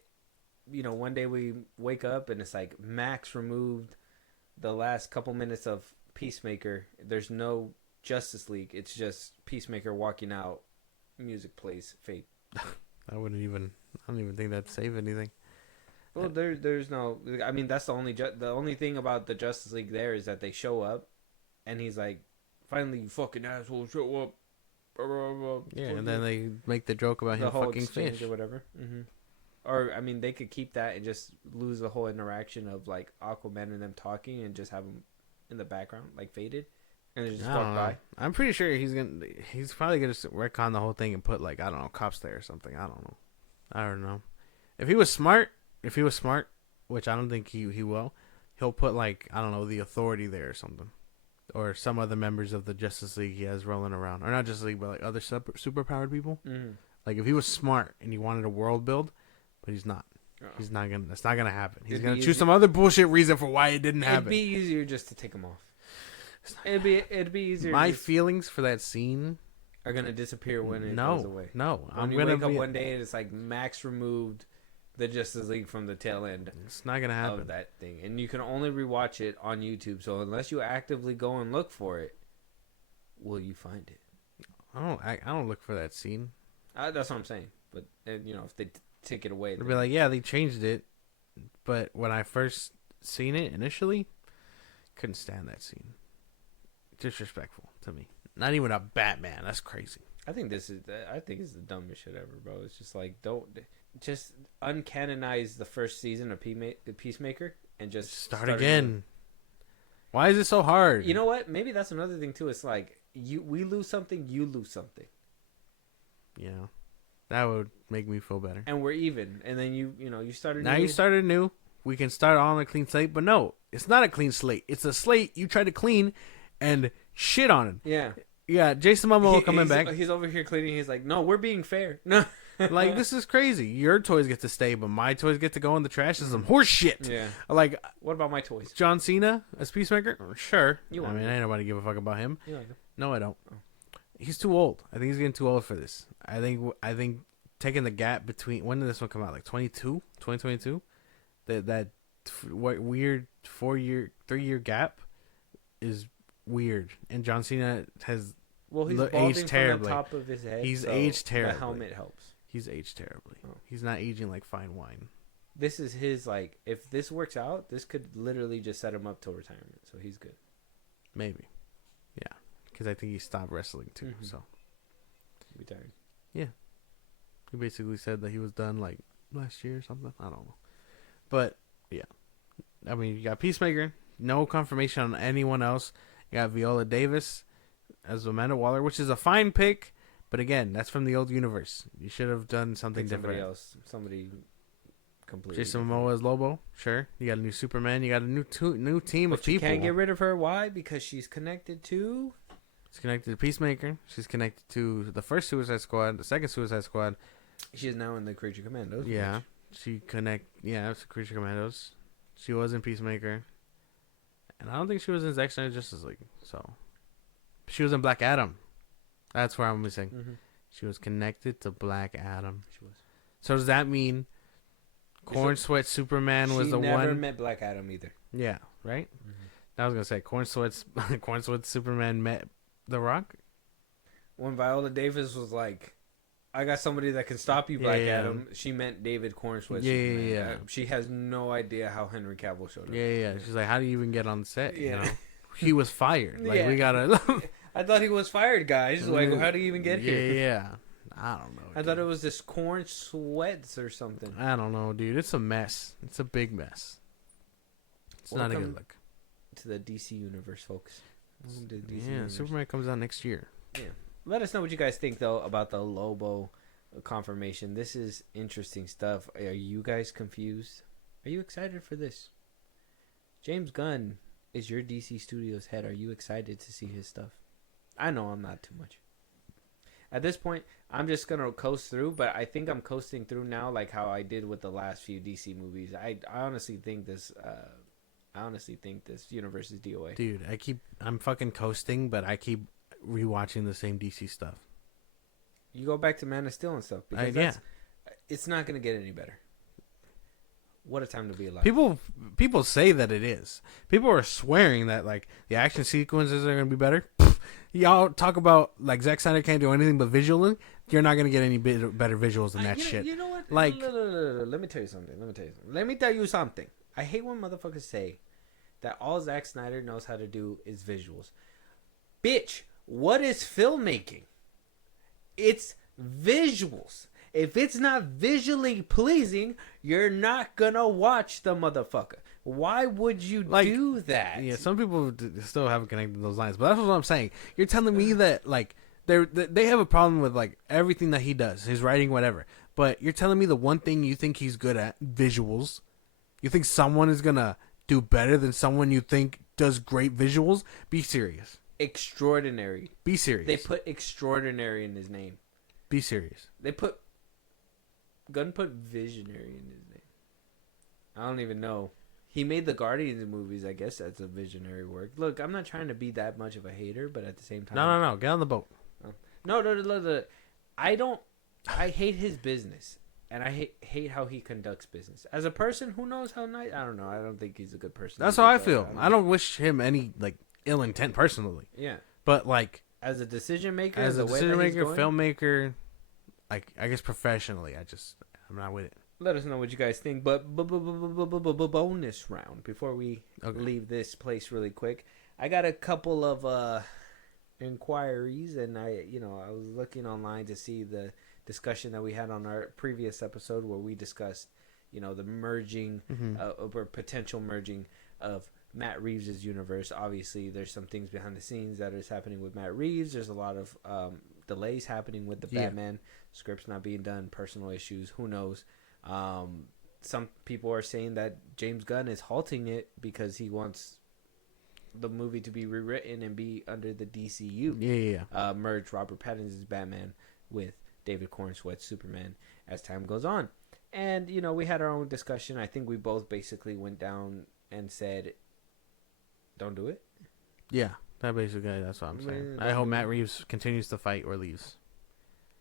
you know, one day we wake up and it's like Max removed the last couple minutes of Peacemaker. There's no Justice League. It's just Peacemaker walking out. Music plays. Fate. I don't even think that'd save anything. Well, there's no. I mean, that's the only thing about the Justice League there is that they show up, and he's like, "Finally, you fucking asshole, show up." Yeah, and then they make the joke about him fucking fish or whatever. Or I mean, they could keep that and just lose the whole interaction of like Aquaman and them talking, and just have him in the background, like faded, and just walk by. I'm pretty sure he's probably gonna retcon the whole thing and put like, I don't know, cops there or something. I don't know. If he was smart, which I don't think he will, he'll put like, I don't know, the Authority there or something, or some other members of the Justice League he has rolling around, or not Justice League, but like other superpowered people. Like if he was smart and he wanted a world build, but he's not. He's not gonna. That's not gonna happen. He's gonna choose some other bullshit reason for why it didn't happen. It'd be easier just to take him off. It'd be easier. My feelings for that scene are gonna disappear when it goes away. No, I'm gonna wake up one day and it's like Max removed the Justice League from the tail end. It's not gonna happen. Of that thing, and you can only rewatch it on YouTube. So unless you actively go and look for it, will you find it? I don't look for that scene. That's what I'm saying. But you know, if they take it away, they'll be like, yeah, they changed it. But when I first seen it initially, couldn't stand that scene. Disrespectful to me. Not even a Batman. That's crazy. I think it's the dumbest shit ever, bro. It's just like, don't just uncanonize the first season of Peacemaker and just start again. Why is it so hard? You know what? Maybe that's another thing too. It's like we lose something, you lose something. Yeah, that would make me feel better. And we're even. And then you started. Now you started new. We can start on a clean slate, but no, it's not a clean slate. It's a slate you try to clean and shit on him. Yeah. Jason Momoa coming back. He's over here cleaning. He's like, no, we're being fair. No, like this is crazy. Your toys get to stay, but my toys get to go in the trash. This is some horse shit. Yeah. Like, what about my toys? John Cena as Peacemaker? Sure. I mean, ain't nobody give a fuck about him. You like him? No, I don't. Oh. He's too old. I think he's getting too old for this. I think taking the gap between, when did this one come out? Like 2022? That weird 3-year gap is weird. And John Cena has aged terribly. From the top of his head. He's aged terribly. The helmet helps. He's aged terribly. Oh. He's not aging like fine wine. This is his, like, if this works out, this could literally just set him up till retirement. So he's good. Maybe. Yeah. Because I think he stopped wrestling too. So retired. Yeah. He basically said that he was done like last year or something. I don't know. But yeah. I mean, you got Peacemaker. No confirmation on anyone else. You got Viola Davis as Amanda Waller, which is a fine pick. But again, that's from the old universe. You should have done something different. Somebody completely. Jason different. Momoa as Lobo. Sure. You got a new Superman. You got a new team of But you people. can't get rid of her. Why? Because she's connected to. She's connected to Peacemaker. She's connected to the first Suicide Squad, the second Suicide Squad. She is now in the Creature Commandos. Yeah. It's Creature Commandos. She was in Peacemaker. And I don't think she was in Zack Snyder Justice League. So, she was in Black Adam. That's where I'm missing. Mm-hmm. She was connected to Black Adam. She was. So does that mean Corn Sweat Superman was the one? She never met Black Adam either. Yeah, right. Mm-hmm. I was gonna say Corn Sweat Superman met The Rock. When Viola Davis was like, "I got somebody that can stop you, Black Adam," she meant David Cornsweet. Yeah. She has no idea how Henry Cavill showed up. Yeah. She's like, how do you even get on set? Yeah. You know? He was fired. Like, Yeah. we gotta. I thought he was fired, guys. Like, how do you even get here? Yeah. I don't know. I thought it was this Corn Sweats or something. I don't know, dude. It's a mess. It's a big mess. It's not a good look. To the DC universe, folks. Welcome to the DC Yeah, universe. Superman comes out next year. Yeah. Let us know what you guys think, though, about the Lobo confirmation. This is interesting stuff. Are you guys confused? Are you excited for this? James Gunn is your DC Studios head. Are you excited to see his stuff? I know I'm not too much. At this point, I'm just going to coast through, but I think I'm coasting through now like how I did with the last few DC movies. I honestly think this universe is DOA. Dude, I'm fucking coasting, but I keep rewatching the same DC stuff. You go back to Man of Steel and stuff. Because it's not going to get any better. What a time to be alive. People say that it is. People are swearing that like the action sequences are gonna be better. Y'all talk about like Zack Snyder can't do anything but visually. You're not gonna get any better visuals than that shit. You know what? Like, let me tell you something. Let me tell you something. I hate when motherfuckers say that all Zack Snyder knows how to do is visuals. Bitch, what is filmmaking? It's visuals. If it's not visually pleasing, you're not gonna watch the motherfucker. Why would you do that? Yeah, some people still haven't connected those lines, but that's what I'm saying. You're telling me that like they have a problem with like everything that he does, his writing, whatever. But you're telling me the one thing you think he's good at, visuals. You think someone is gonna do better than someone you think does great visuals? Be serious. Extraordinary. Be serious. They put extraordinary in his name. Be serious. Gunn put visionary in his name. I don't even know. He made the Guardians movies. I guess that's a visionary work. Look, I'm not trying to be that much of a hater, but at the same time, No. Get on the boat. No. I hate his business, and I hate how he conducts business. As a person, who knows how nice? I don't know. I don't think he's a good person. That's how I feel. I don't wish him any like ill intent personally. Yeah. But like as a decision maker, filmmaker, like I guess professionally, I'm not with it. Let us know what you guys think. But bonus round before we leave this place really quick. I got a couple of inquiries, and I was looking online to see the discussion that we had on our previous episode where we discussed, the merging or potential merging of Matt Reeves' universe. Obviously, there's some things behind the scenes that is happening with Matt Reeves. There's a lot of delays happening with the Batman scripts not being done, personal issues. Who knows? Some people are saying that James Gunn is halting it because he wants the movie to be rewritten and be under the DCU. Yeah. Merge Robert Pattinson's Batman with David Cornsweat's Superman as time goes on. And, we had our own discussion. I think we both basically went down and said, don't do it. Yeah, that's what I'm saying. I hope Matt Reeves continues to fight or leaves.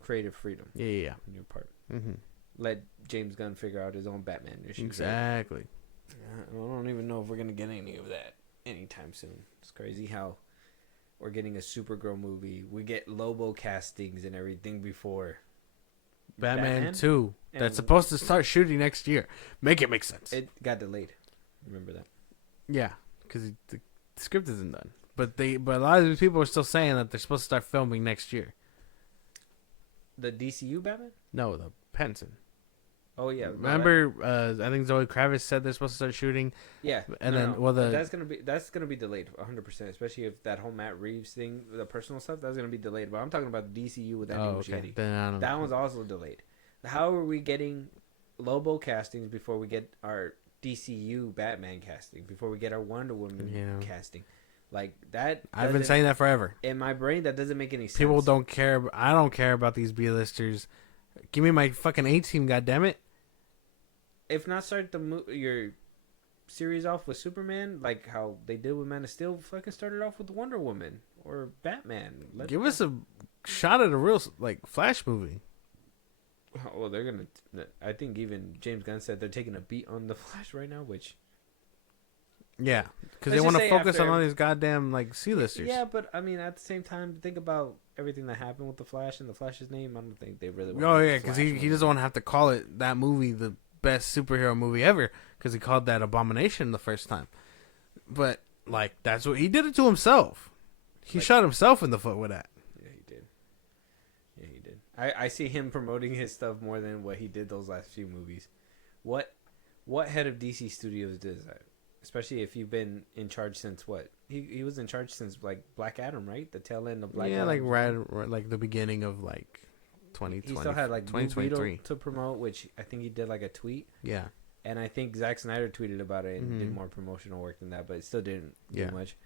Creative freedom. Yeah. On your part. Mm-hmm. Let James Gunn figure out his own Batman issues. Exactly. I don't even know if we're going to get any of that anytime soon. It's crazy how we're getting a Supergirl movie. We get Lobo castings and everything before Batman 2. That's supposed to start shooting next year. Make it make sense. It got delayed. Remember that? Yeah, because the script isn't done. But a lot of these people are still saying that they're supposed to start filming next year. The DCU Batman? No, the Pattinson. Oh yeah. Remember, I think Zoe Kravitz said they're supposed to start shooting. Yeah. That's gonna be delayed 100%. Especially if that whole Matt Reeves thing, the personal stuff, that's gonna be delayed. But I'm talking about the DCU with Andy Muschietti. Then I don't know. That one's also delayed. How are we getting Lobo castings before we get our DCU Batman casting, before we get our Wonder Woman casting. Like that. I've been saying that forever. In my brain, that doesn't make any sense. People don't care. I don't care about these B-listers. Give me my fucking A-team, goddammit. If not, start your series off with Superman, like how they did with Man of Steel. Fucking started off with Wonder Woman or Batman. Give us a shot at a real Flash movie. Well, they're gonna. I think even James Gunn said they're taking a beat on the Flash right now, which. Yeah, because they want to focus on all these goddamn C-listers. Yeah, but I mean, at the same time, think about everything that happened with the Flash and the Flash's name. I don't think they really. Oh yeah, because he doesn't want to have to call it that movie the best superhero movie ever because he called that Abomination the first time. But that's what he did it to himself. He shot himself in the foot with that. Yeah, he did. Yeah, he did. I see him promoting his stuff more than what he did those last few movies. What head of DC Studios does that? Especially if you've been in charge since what? He was in charge since Black Adam, right? The tail end of Black Adam. Yeah, right, the beginning of 2020. He still had 2023 to promote, which I think he did a tweet. Yeah. And I think Zack Snyder tweeted about it and did more promotional work than that, but it still didn't do much.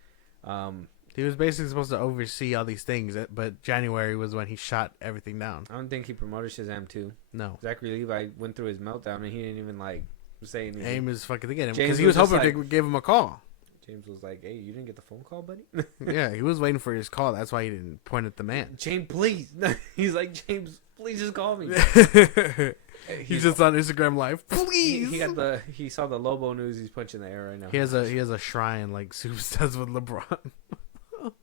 He was basically supposed to oversee all these things, but January was when he shot everything down. I don't think he promoted Shazam 2. No. Zachary Levi went through his meltdown and he didn't even say anything. Aim is fucking to get him because he was hoping to give him a call. James was like, "Hey, you didn't get the phone call, buddy?" Yeah, he was waiting for his call. That's why he didn't point at the man. James, please. He's like, James, please just call me. He's just on Instagram Live. Please. He saw the Lobo news. He's punching the air right now. He has a shrine like Soups does with LeBron.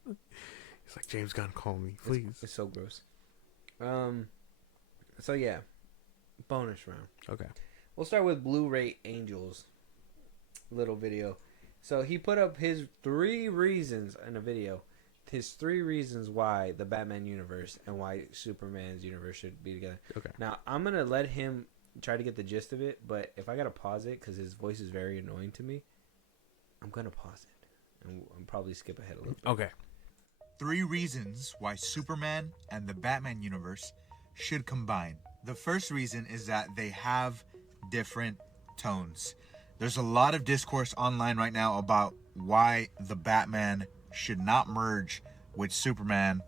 He's like, James Gunn, call me, please. It's so gross. So yeah, bonus round. Okay. We'll start with Blu-ray Angels. Little video. So he put up his 3 reasons in a video. His 3 reasons why the Batman universe and why Superman's universe should be together. Okay. Now, I'm going to let him try to get the gist of it, but if I got to pause it because his voice is very annoying to me, I'm going to pause it. And I'll probably skip ahead a little bit. Okay. 3 reasons why Superman and the Batman universe should combine. The first reason is that they have different tones. There's a lot of discourse online right now about why the Batman should not merge with Superman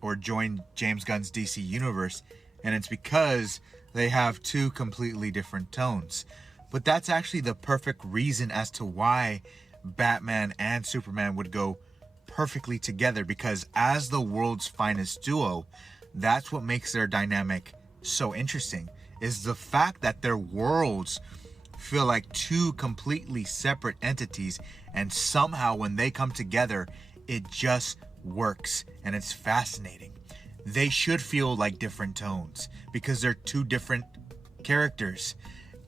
or join James Gunn's DC universe, and it's because they have 2 completely different tones. But that's actually the perfect reason as to why Batman and Superman would go perfectly together, because as the world's finest duo, that's what makes their dynamic so interesting, is the fact that their worlds feel like 2 completely separate entities, and somehow when they come together, it just works, and it's fascinating. They should feel like different tones because they're 2 different characters.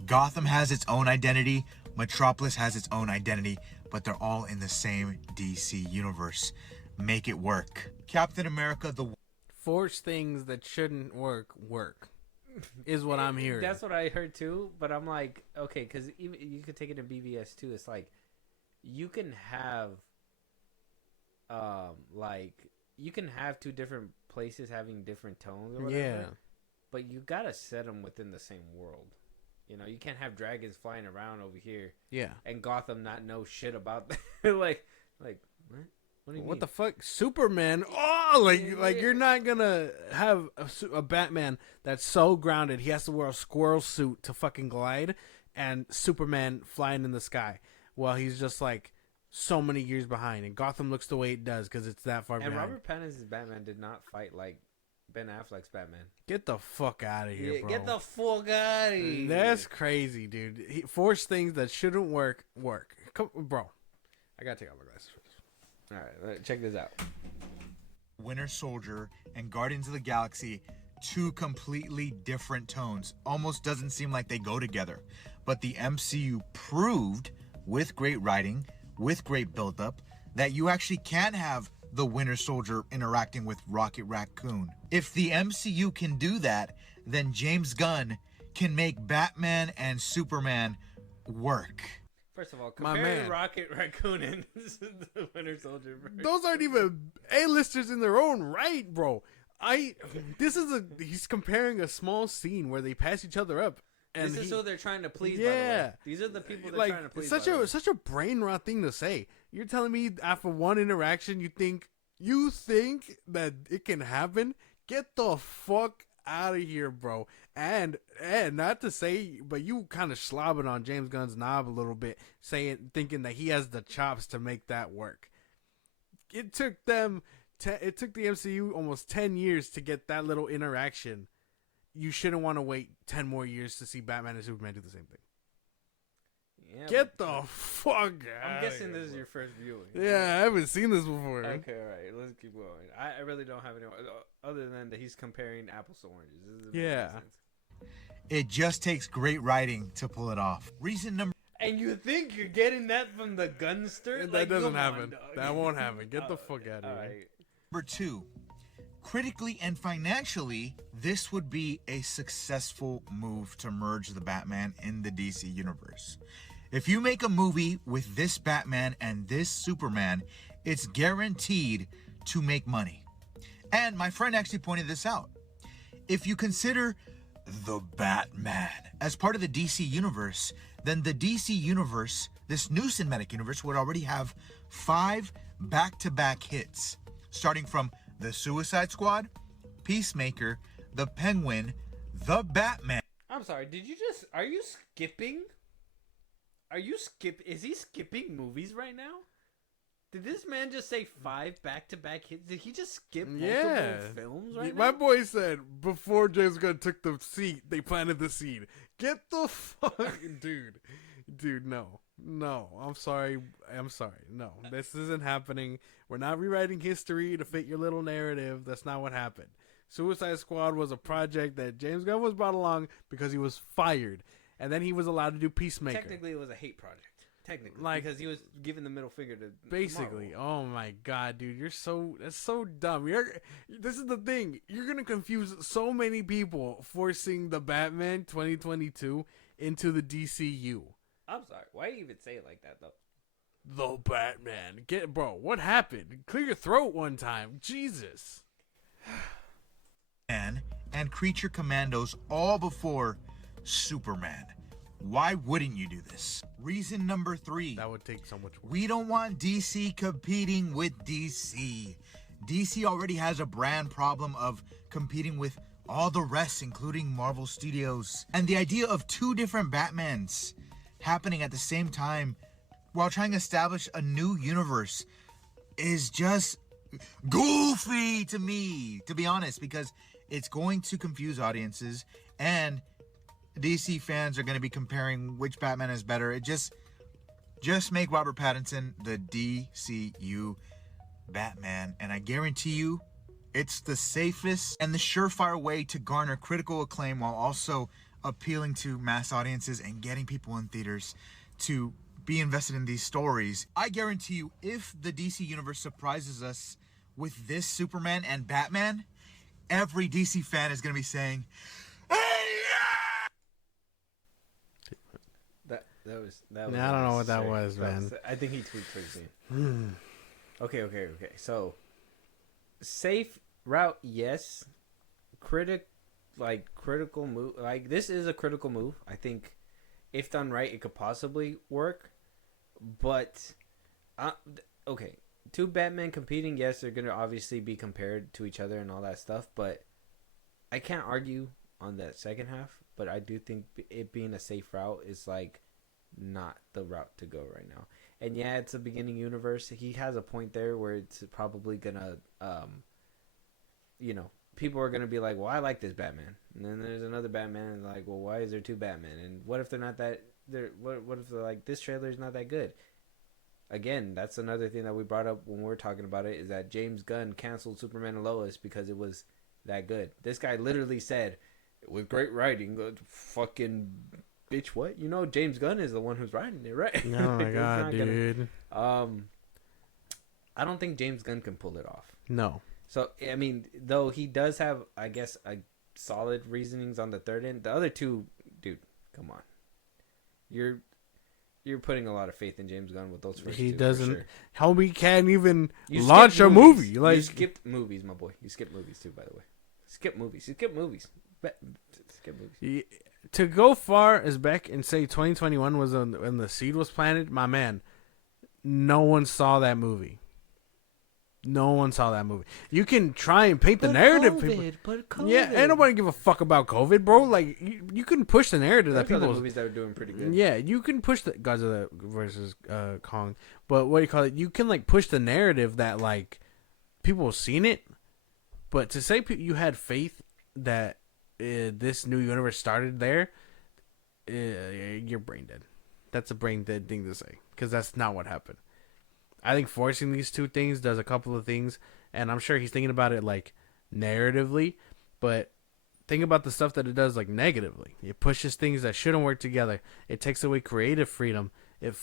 Gotham has its own identity, Metropolis has its own identity, but they're all in the same DC universe. Make it work. Captain America, the force things that shouldn't work is what I'm hearing. That's what I heard too, but I'm like, okay, because even you could take it in BVS too. It's like you can have, you can have 2 different places having different tones or whatever. Yeah. But you gotta set them within the same world. You know, you can't have dragons flying around over here. Yeah. And Gotham not know shit about that. like what? What do you mean? What the fuck? Superman? Oh, you're not gonna have a Batman that's so grounded he has to wear a squirrel suit to fucking glide, and Superman flying in the sky while he's just so many years behind, and Gotham looks the way it does because it's that far behind. And Robert Pattinson's Batman did not fight like Ben Affleck's Batman. Get the fuck out of here, bro. Get the fuck out of here. That's crazy, dude. Force things that shouldn't work. Come, bro. I gotta take off my glasses for this. All right, check this out. Winter Soldier and Guardians of the Galaxy, 2 completely different tones. Almost doesn't seem like they go together. But the MCU proved, with great writing, with great build-up, that you actually can have the Winter Soldier interacting with Rocket Raccoon. If the MCU can do that, then James Gunn can make Batman and Superman work. First of all, comparing Rocket Raccoon and the Winter Soldier. Those aren't even A-listers in their own right, bro. He's comparing a small scene where they pass each other up. And this is who they're trying to please. By Yeah. the way. These are the people they're like trying to please. it's such a brain rot thing to say. You're telling me after one interaction you think that it can happen? Get the fuck out of here, bro. And not to say, but you kind of slobbing on James Gunn's knob a little bit, thinking that he has the chops to make that work. It took the MCU almost 10 years to get that little interaction. You shouldn't want to wait 10 more years to see Batman and Superman do the same thing. Yeah, Get the fuck out. I'm guessing this is your first viewing. Yeah, I haven't seen this before. Okay, all right. Let's keep going. I really don't have any other than that he's comparing apples to oranges. This doesn't make any sense. It just takes great writing to pull it off. Reason number. And you think you're getting that from the Gunster? That doesn't happen. That won't happen. Get the fuck out of here. Right. Number 2. Critically and financially, this would be a successful move to merge the Batman in the DC universe. If you make a movie with this Batman and this Superman, it's guaranteed to make money. And my friend actually pointed this out. If you consider the Batman as part of the DC universe, then the DC universe, this new cinematic universe, would already have 5 back-to-back hits, starting from The Suicide Squad, Peacemaker, The Penguin, The Batman. I'm sorry. Are you skipping? Is he skipping movies right now? Did this man just say 5 back-to-back hits? Did he just skip multiple films right My now? boy said before James Gunn took the seat, they planted the seed. Get the fuck, dude, no, I'm sorry, no, this isn't happening. We're not rewriting history to fit your little narrative. That's not what happened. Suicide Squad was a project that James Gunn was brought along because he was fired, and then he was allowed to do Peacemaker. Technically, it was a hate project. Technically, Like- because he was giving the middle finger to Basically, Marvel. oh my god, dude, that's so dumb. This is the thing. You're gonna confuse so many people forcing the Batman 2022 into the DCU. I'm sorry. Why do you even say it like that, though? The Batman. Bro, what happened? Clear your throat one time. Jesus. And Creature Commandos all before Superman. Why wouldn't you do this? Reason number 3. That would take so much work. We don't want DC competing with DC. DC already has a brand problem of competing with all the rest, including Marvel Studios. And the idea of 2 different Batmans happening at the same time while trying to establish a new universe is just goofy to me, to be honest, because it's going to confuse audiences, and DC fans are going to be comparing which Batman is better. It just make Robert Pattinson the DCU Batman, and I guarantee you it's the safest and the surefire way to garner critical acclaim while also appealing to mass audiences and getting people in theaters to be invested in these stories. I guarantee you, if the DC universe surprises us with this Superman and Batman, every DC fan is going to be saying, "Hey, yeah!" That was. I don't know what that was, man. I think he tweaked pretty soon. Okay. So, safe route, yes. Critical move. Like, this is a critical move. I think, if done right, it could possibly work. But, okay, 2 Batman competing. Yes, they're gonna obviously be compared to each other and all that stuff. But I can't argue on that second half. But I do think it being a safe route is like not the route to go right now. And yeah, it's a beginning universe. He has a point there where it's probably gonna, people are gonna be like, "Well, I like this Batman," and then there's another Batman, and like, "Well, why is there 2 Batman?" And what if they're not that? What if they're like, this trailer is not that good? Again, that's another thing that we brought up when we were talking about it, is that James Gunn canceled Superman and Lois because it was that good. This guy literally said, with great writing, fucking bitch, what? James Gunn is the one who's writing it, right? Oh my god, dude. I don't think James Gunn can pull it off. No. So, I mean, though he does have, I guess, a solid reasonings on the third end. The other 2, dude, come on. You're putting a lot of faith in James Gunn with those first 2. He for doesn't. sure. Homie can't even You launch skipped a movies. movie. Like, you skipped movies, my boy. You skipped movies too, by the way. Skip movies. You skip movies. Skip movies. to go far as back and say 2021 was when the seed was planted, my man, no one saw that movie. No one saw that movie. You can try and paint the narrative. COVID. Yeah, ain't nobody give a fuck about COVID, bro. Like, you can push the narrative that There's people. other movies that are doing pretty good. Yeah, you can push the Godzilla versus Kong, but what do you call it? You can like push the narrative that like people have seen it, but to say you had faith that this new universe started there, you're brain dead. That's a brain dead thing to say because that's not what happened. I think forcing these two things does a couple of things, and I'm sure he's thinking about it like narratively, but think about the stuff that it does like negatively. It pushes things that shouldn't work together. It takes away creative freedom. It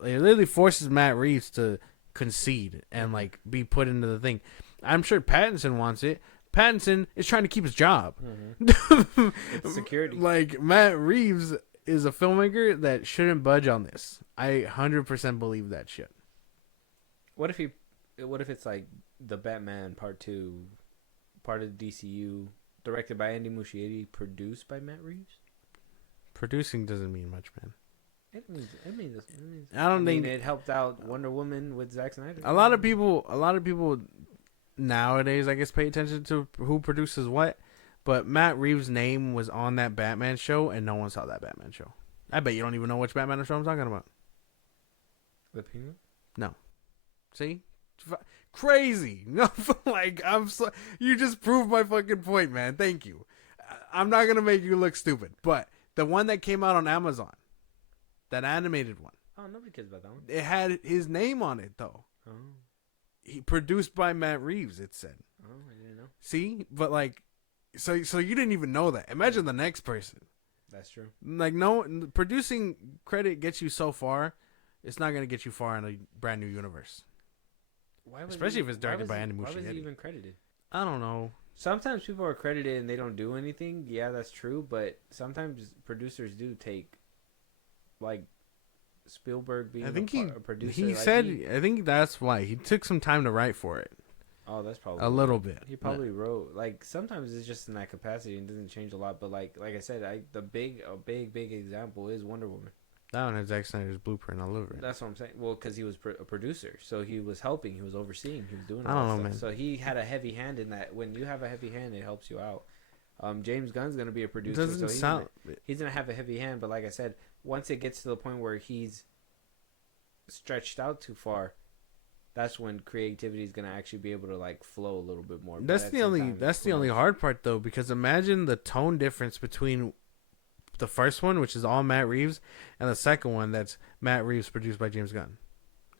literally forces Matt Reeves to concede and like be put into the thing. I'm sure Pattinson wants it. Pattinson is trying to keep his job. Mm-hmm. It's security. Like, Matt Reeves is a filmmaker that shouldn't budge on this. I 100% believe that shit. What if it's like the Batman Part 2, part of the DCU, directed by Andy Muschietti, produced by Matt Reeves? Producing doesn't mean much, man. It means I don't think it helped out Wonder Woman with Zack Snyder. A lot of people nowadays, I guess, pay attention to who produces what. But Matt Reeves' name was on that Batman show, and no one saw that Batman show. I bet you don't even know which Batman show I'm talking about. The Penguin? No. See? Crazy. No, like, you just proved my fucking point, man. Thank you. I'm not going to make you look stupid. But the one that came out on Amazon, that animated one. Oh, nobody cares about that one. It had his name on it, though. Oh. He produced by Matt Reeves, it said. Oh, I didn't know. See? But, like, so you didn't even know that. Imagine the next person. That's true. Like, no, producing credit gets you so far. It's not going to get you far in a brand new universe. Especially if it's directed by Andy Muschietti. Why was he even credited? I don't know. Sometimes people are credited and they don't do anything. Yeah, that's true. But sometimes producers do take, like, Spielberg being a producer. He said, I think that's why. He took some time to write for it. Oh, that's probably a little bit. He probably wrote, like, sometimes it's just in that capacity and doesn't change a lot. But like I said, a big example is Wonder Woman. That one had Zack Snyder's blueprint all over it. That's what I'm saying. Well, because he was a producer, so he was helping, he was overseeing, he was doing. I don't know, man. So he had a heavy hand in that. When you have a heavy hand, it helps you out. James Gunn's gonna be a producer, so he's gonna have a heavy hand. But like I said, once it gets to the point where he's stretched out too far, that's when creativity is gonna actually be able to like flow a little bit more. That's the only hard part though, because imagine the tone difference between the first one, which is all Matt Reeves, and the second one that's Matt Reeves produced by James Gunn.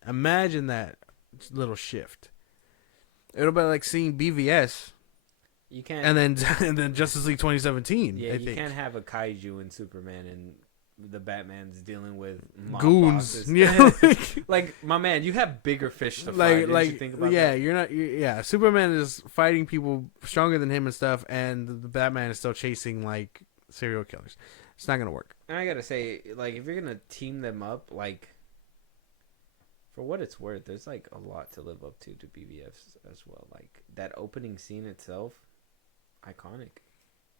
Imagine that little shift. It'll be like seeing BVS. You can't, and then Justice League 2017. Yeah, you can't have a kaiju in Superman and the Batman's dealing with goons. Bosses. Yeah, like my man, you have bigger fish to fry. Didn't you think about that? You're not. Yeah, Superman is fighting people stronger than him and stuff, and the Batman is still chasing like serial killers. It's not gonna work. And I gotta say, like, if you're gonna team them up, like, for what it's worth, there's like a lot to live up to BVS as well. Like that opening scene itself, iconic.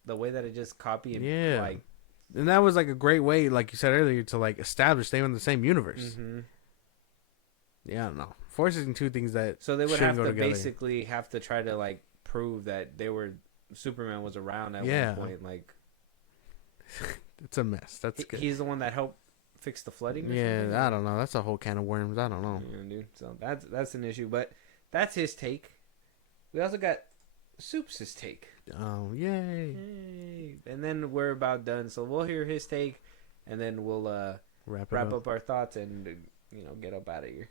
The way that it just copied, like, and that was like a great way, like you said earlier, to like establish they were in the same universe. Mm-hmm. Yeah, I don't know. Forcing two things that so they would have to basically have to try to like prove that Superman was around at one point, like. It's a mess. That's good. He's the one that helped fix the flooding. I don't know. That's a whole can of worms. I don't know. Yeah, dude. So that's an issue, but that's his take. We also got Soup's take. Oh, yay! And then we're about done. So we'll hear his take, and then we'll wrap up our thoughts and get up out of here.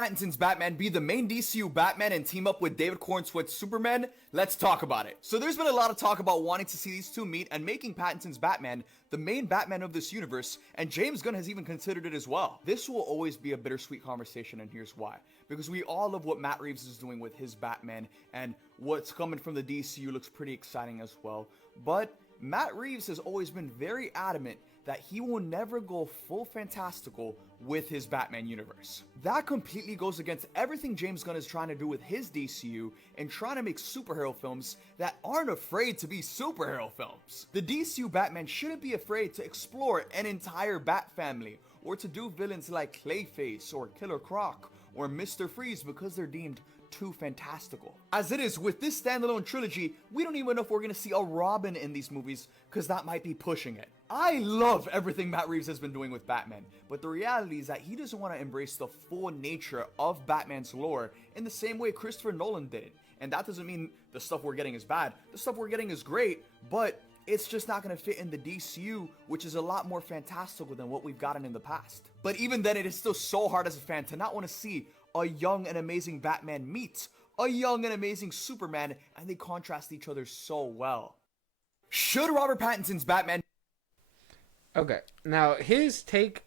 Pattinson's Batman be the main DCU Batman and team up with David Cornsweet's Superman? Let's talk about it. So there's been a lot of talk about wanting to see these two meet and making Pattinson's Batman the main Batman of this universe, and James Gunn has even considered it as well. This will always be a bittersweet conversation, and here's why. Because we all love what Matt Reeves is doing with his Batman, and what's coming from the DCU looks pretty exciting as well. But Matt Reeves has always been very adamant that he will never go full fantastical with his Batman universe. That completely goes against everything James Gunn is trying to do with his DCU and trying to make superhero films that aren't afraid to be superhero films. The DCU Batman shouldn't be afraid to explore an entire Bat family or to do villains like Clayface or Killer Croc or Mr. Freeze because they're deemed too fantastical. As it is with this standalone trilogy, we don't even know if we're gonna see a Robin in these movies because that might be pushing it. I love everything Matt Reeves has been doing with Batman, but the reality is that he doesn't want to embrace the full nature of Batman's lore in the same way Christopher Nolan did. And that doesn't mean the stuff we're getting is bad. The stuff we're getting is great, but it's just not going to fit in the DCU, which is a lot more fantastical than what we've gotten in the past. But even then, it is still so hard as a fan to not want to see a young and amazing Batman meet a young and amazing Superman, and they contrast each other so well. Should Robert Pattinson's Batman... Okay, now his take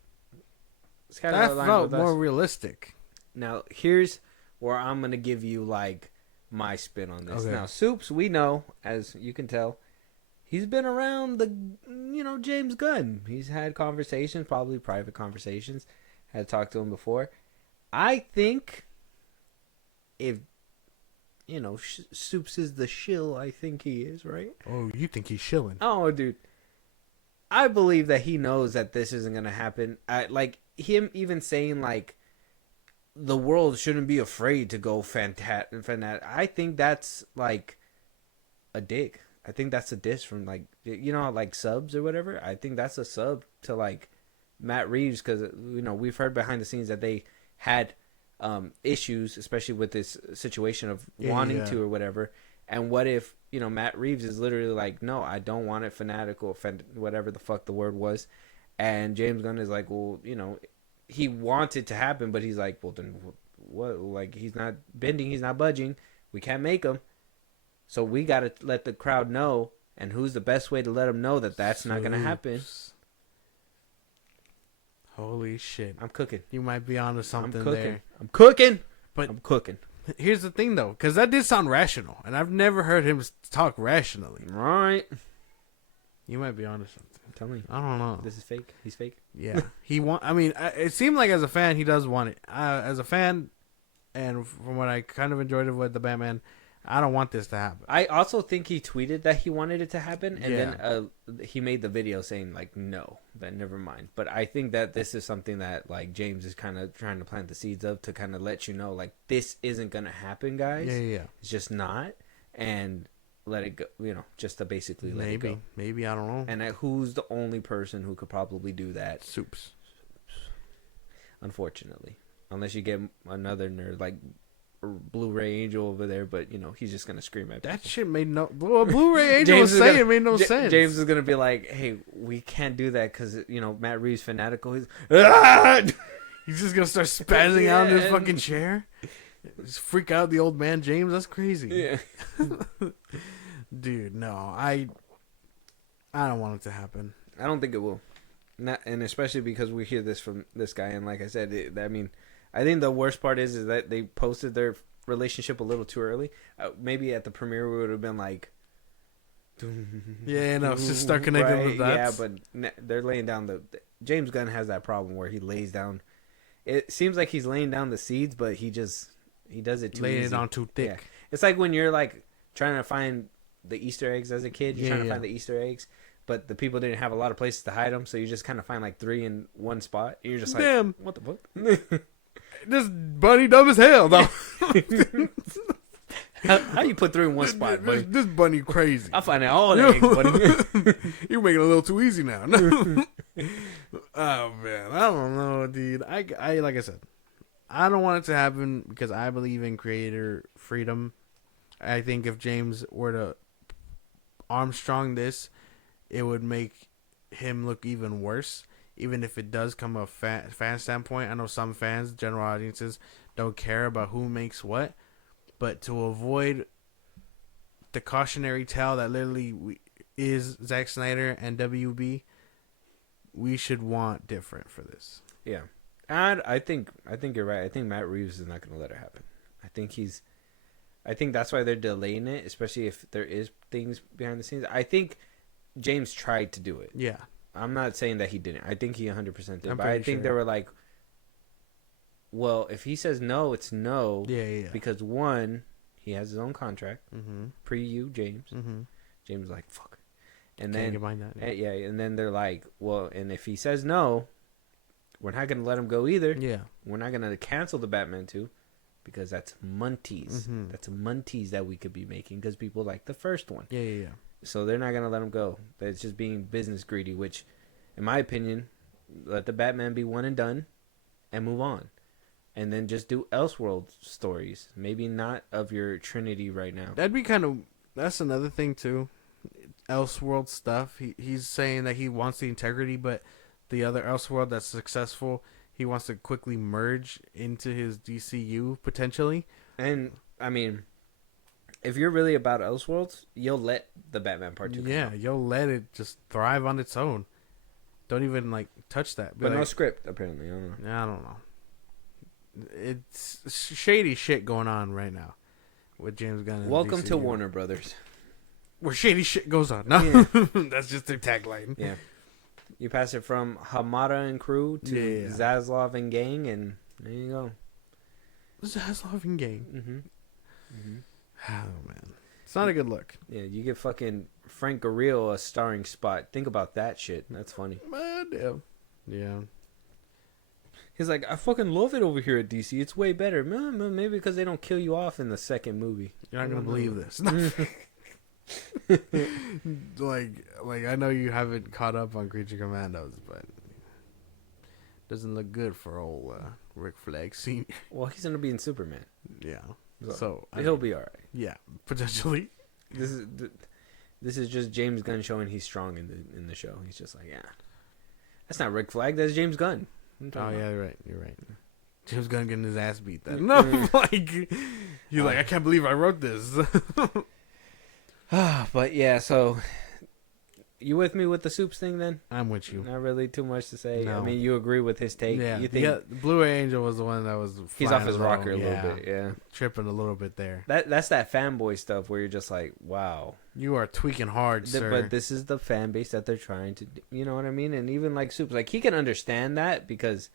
is kind That of aligned felt with more us. realistic. Now here's where I'm gonna give you like my spin on this. Okay. Now Soups, we know, as you can tell, he's been around the James Gunn. He's had conversations, probably private conversations. Had talked to him before. I think if Soups is the shill, I think he is, right? Oh, you think he's shilling? Oh, dude. I believe that he knows that this isn't going to happen. Like, him even saying, like, the world shouldn't be afraid to go fanatic. I think that's, like, a dig. I think that's a diss from, like, like subs or whatever. I think that's a sub to, like, Matt Reeves because, we've heard behind the scenes that they had issues, especially with this situation of wanting to or whatever. And what if, Matt Reeves is literally like, no, I don't want it fanatical, whatever the fuck the word was. And James Gunn is like, well, he wants it to happen, but he's like, well, then what? Like, he's not bending, he's not budging. We can't make him. So we got to let the crowd know. And who's the best way to let them know that that's not going to happen? Holy shit. I'm cooking. You might be onto something there. I'm cooking. But I'm cooking. Here's the thing, though, because that did sound rational, and I've never heard him talk rationally. Right. You might be onto something. Tell me. I don't know. This is fake. He's fake. Yeah. It seemed like as a fan, he does want it. As a fan, and from what I kind of enjoyed it with the Batman, I don't want this to happen. I also think he tweeted that he wanted it to happen, and then he made the video saying, like, no, then never mind. But I think that this is something that, like, James is kind of trying to plant the seeds of to kind of let you know, like, this isn't going to happen, guys. Yeah. It's just not. And let it go, just to basically let it go. Maybe, I don't know. And who's the only person who could probably do that? Soups. Unfortunately. Unless you get another nerd, like Blu-ray Angel over there, but he's just gonna scream at that people. shit made no. Well, Blu-ray Angel was saying it made no sense. James is gonna be like, "Hey, we can't do that because Matt Reeves fanatical. He's He's just gonna start spazzing out in his fucking chair, just freak out the old man James. That's crazy. Yeah, dude. No, I don't want it to happen. I don't think it will. Not, and especially because we hear this from this guy, and like I said, I think the worst part is that they posted their relationship a little too early. Maybe at the premiere we would have been like, yeah, no, just start connecting with that. Yeah, but they're laying down James Gunn has that problem where he lays down. It seems like he's laying down the seeds, but he does it too laying easy. it on too thick. Yeah. It's like when you're like trying to find the Easter eggs as a kid. You're trying to find the Easter eggs. But the people didn't have a lot of places to hide them, so you just kind of find like 3 in one spot. You're just like, damn, what the fuck? This bunny dumb as hell, though. How you put 3 in one spot, buddy? This bunny crazy. I'll find out all the eggs, buddy. You're making it a little too easy now. No. Oh man, I don't know, dude. I like I said, I don't want it to happen because I believe in creator freedom. I think if James were to Armstrong this, it would make him look even worse. Even if it does come a fan standpoint, I know some fans, general audiences, don't care about who makes what. But to avoid the cautionary tale that literally is Zack Snyder and WB, we should want different for this. Yeah, and I think you're right. I think Matt Reeves is not going to let it happen. I think that's why they're delaying it, especially if there is things behind the scenes. I think James tried to do it. Yeah. I'm not saying that he didn't. I think he 100% did. I'm But I pretty think sure. they were like, well, if he says no, it's no. Yeah. Because one, he has his own contract. Mm-hmm. Pre you, James. Mm-hmm. James was like, fuck. And Can't then, get behind that. yeah, and then they're like, well, and if he says no, we're not going to let him go either. Yeah. We're not going to cancel the Batman 2 because that's Munties. Mm-hmm. That's Munties that we could be making because people like the first one. Yeah. So they're not going to let him go. It's just being business greedy, which, in my opinion, let the Batman be one and done and move on. And then just do Elseworld stories. Maybe not of your Trinity right now. That'd be kind of. That's another thing too. Elseworld stuff. He's saying that he wants the integrity, but the other Elseworld that's successful, he wants to quickly merge into his DCU potentially. And I mean, if you're really about Elseworlds, you'll let the Batman Part 2 come out. You'll let it just thrive on its own. Don't even like touch that. But like, no script, apparently. I don't know. I don't know. It's shady shit going on right now with James Gunn. And Welcome to DCU. Warner Brothers. Where shady shit goes on. No, Yeah. that's just their tagline. Yeah. You pass it from Hamada and crew to Yeah. Zaslav and gang, and there you go. Zaslav and gang. Mm-hmm. Oh man, it's not a good look. Yeah, you get fucking Frank Grillo a starring spot. Think about that shit. That's funny. Man, yeah. He's like, I fucking love it over here at DC. It's way better. Maybe because they don't kill you off in the second movie. You're not gonna believe this. like I know you haven't caught up on Creature Commandos, but doesn't look good for old Rick Flag Senior. Well, he's gonna be in Superman. Yeah. So, So he'll be all right. Yeah, potentially. This is just James Gunn showing he's strong in the show. He's just like, yeah, that's not Rick Flag. That's James Gunn. Oh yeah, you're right. James Gunn getting his ass beat. Then no, like you're like, I can't believe I wrote this. But yeah, so you with me with the Soups thing then? I'm with you. Not really too much to say. No. I mean, you agree with his take. Yeah, You think Blue Angel was the one that was he's flying off his low. rocker a little bit. Yeah, tripping a little bit there. that's that fanboy stuff where you're just like, wow. You are tweaking hard, sir. But this is the fan base that they're trying to, you know what I mean? And even like Soups, like he can understand that because,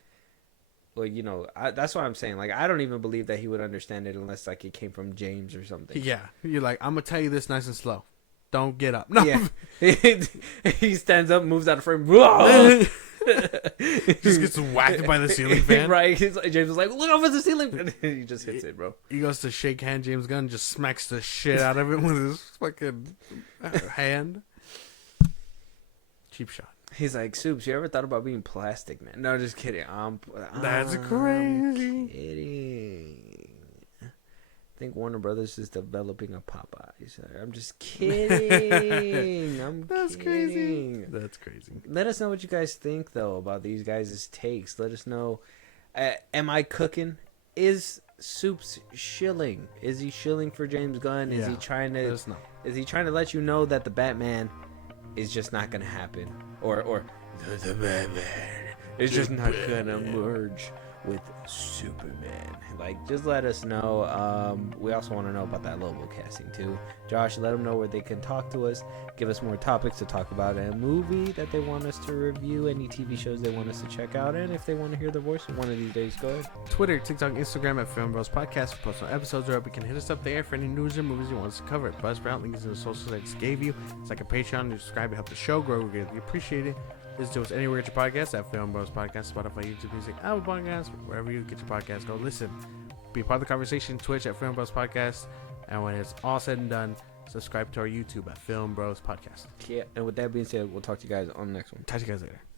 well, you know, that's what I'm saying. Like I don't even believe that he would understand it unless like it came from James or something. Yeah, you're like, I'm gonna tell you this nice and slow. Don't get up. No. Yeah. He stands up, moves out of frame. Just gets whacked by the ceiling fan. Right. James is like, look over the ceiling. He just hits it, bro. He goes to shake hand. James Gunn just smacks the shit out of it with his fucking hand. Cheap shot. He's like, Soups, you ever thought about being plastic, man? No, just kidding. That's I'm crazy. kidding. I think Warner Brothers is developing a Popeyes. I'm just kidding. That's kidding. crazy. That's crazy. Let us know what you guys think, though, about these guys' takes. Let us know. Am I cooking? Is Soups shilling? Is he shilling for James Gunn? Is Yeah. he trying to? Let us know. Is he trying to let you know that the Batman is just not gonna happen, or the Batman is just not gonna merge with Superman? Like, just let us know. We also want to know about that Lobo casting too. Josh, let them know where they can talk to us. Give us more topics to talk about, a movie that they want us to review, any TV shows they want us to check out, and if they want to hear the voice one of these days, go ahead. Twitter, TikTok, Instagram at FilmBros Podcast. We post on episodes are up. You can hit us up there for any news or movies you want us to cover. Buzzsprout, link is in the socials I just gave you. It's like a Patreon. You subscribe, it help the show grow. We greatly appreciate it. Listen to us anywhere you get your podcast at FilmBros Podcast, Spotify, YouTube Music, Apple Podcasts, wherever you get your podcast. Go listen. Be part of the conversation. Twitch at FilmBros Podcast. And when it's all said and done, subscribe to our YouTube at FilmBros Podcast. Yeah, and with that being said, we'll talk to you guys on the next one. Talk to you guys later.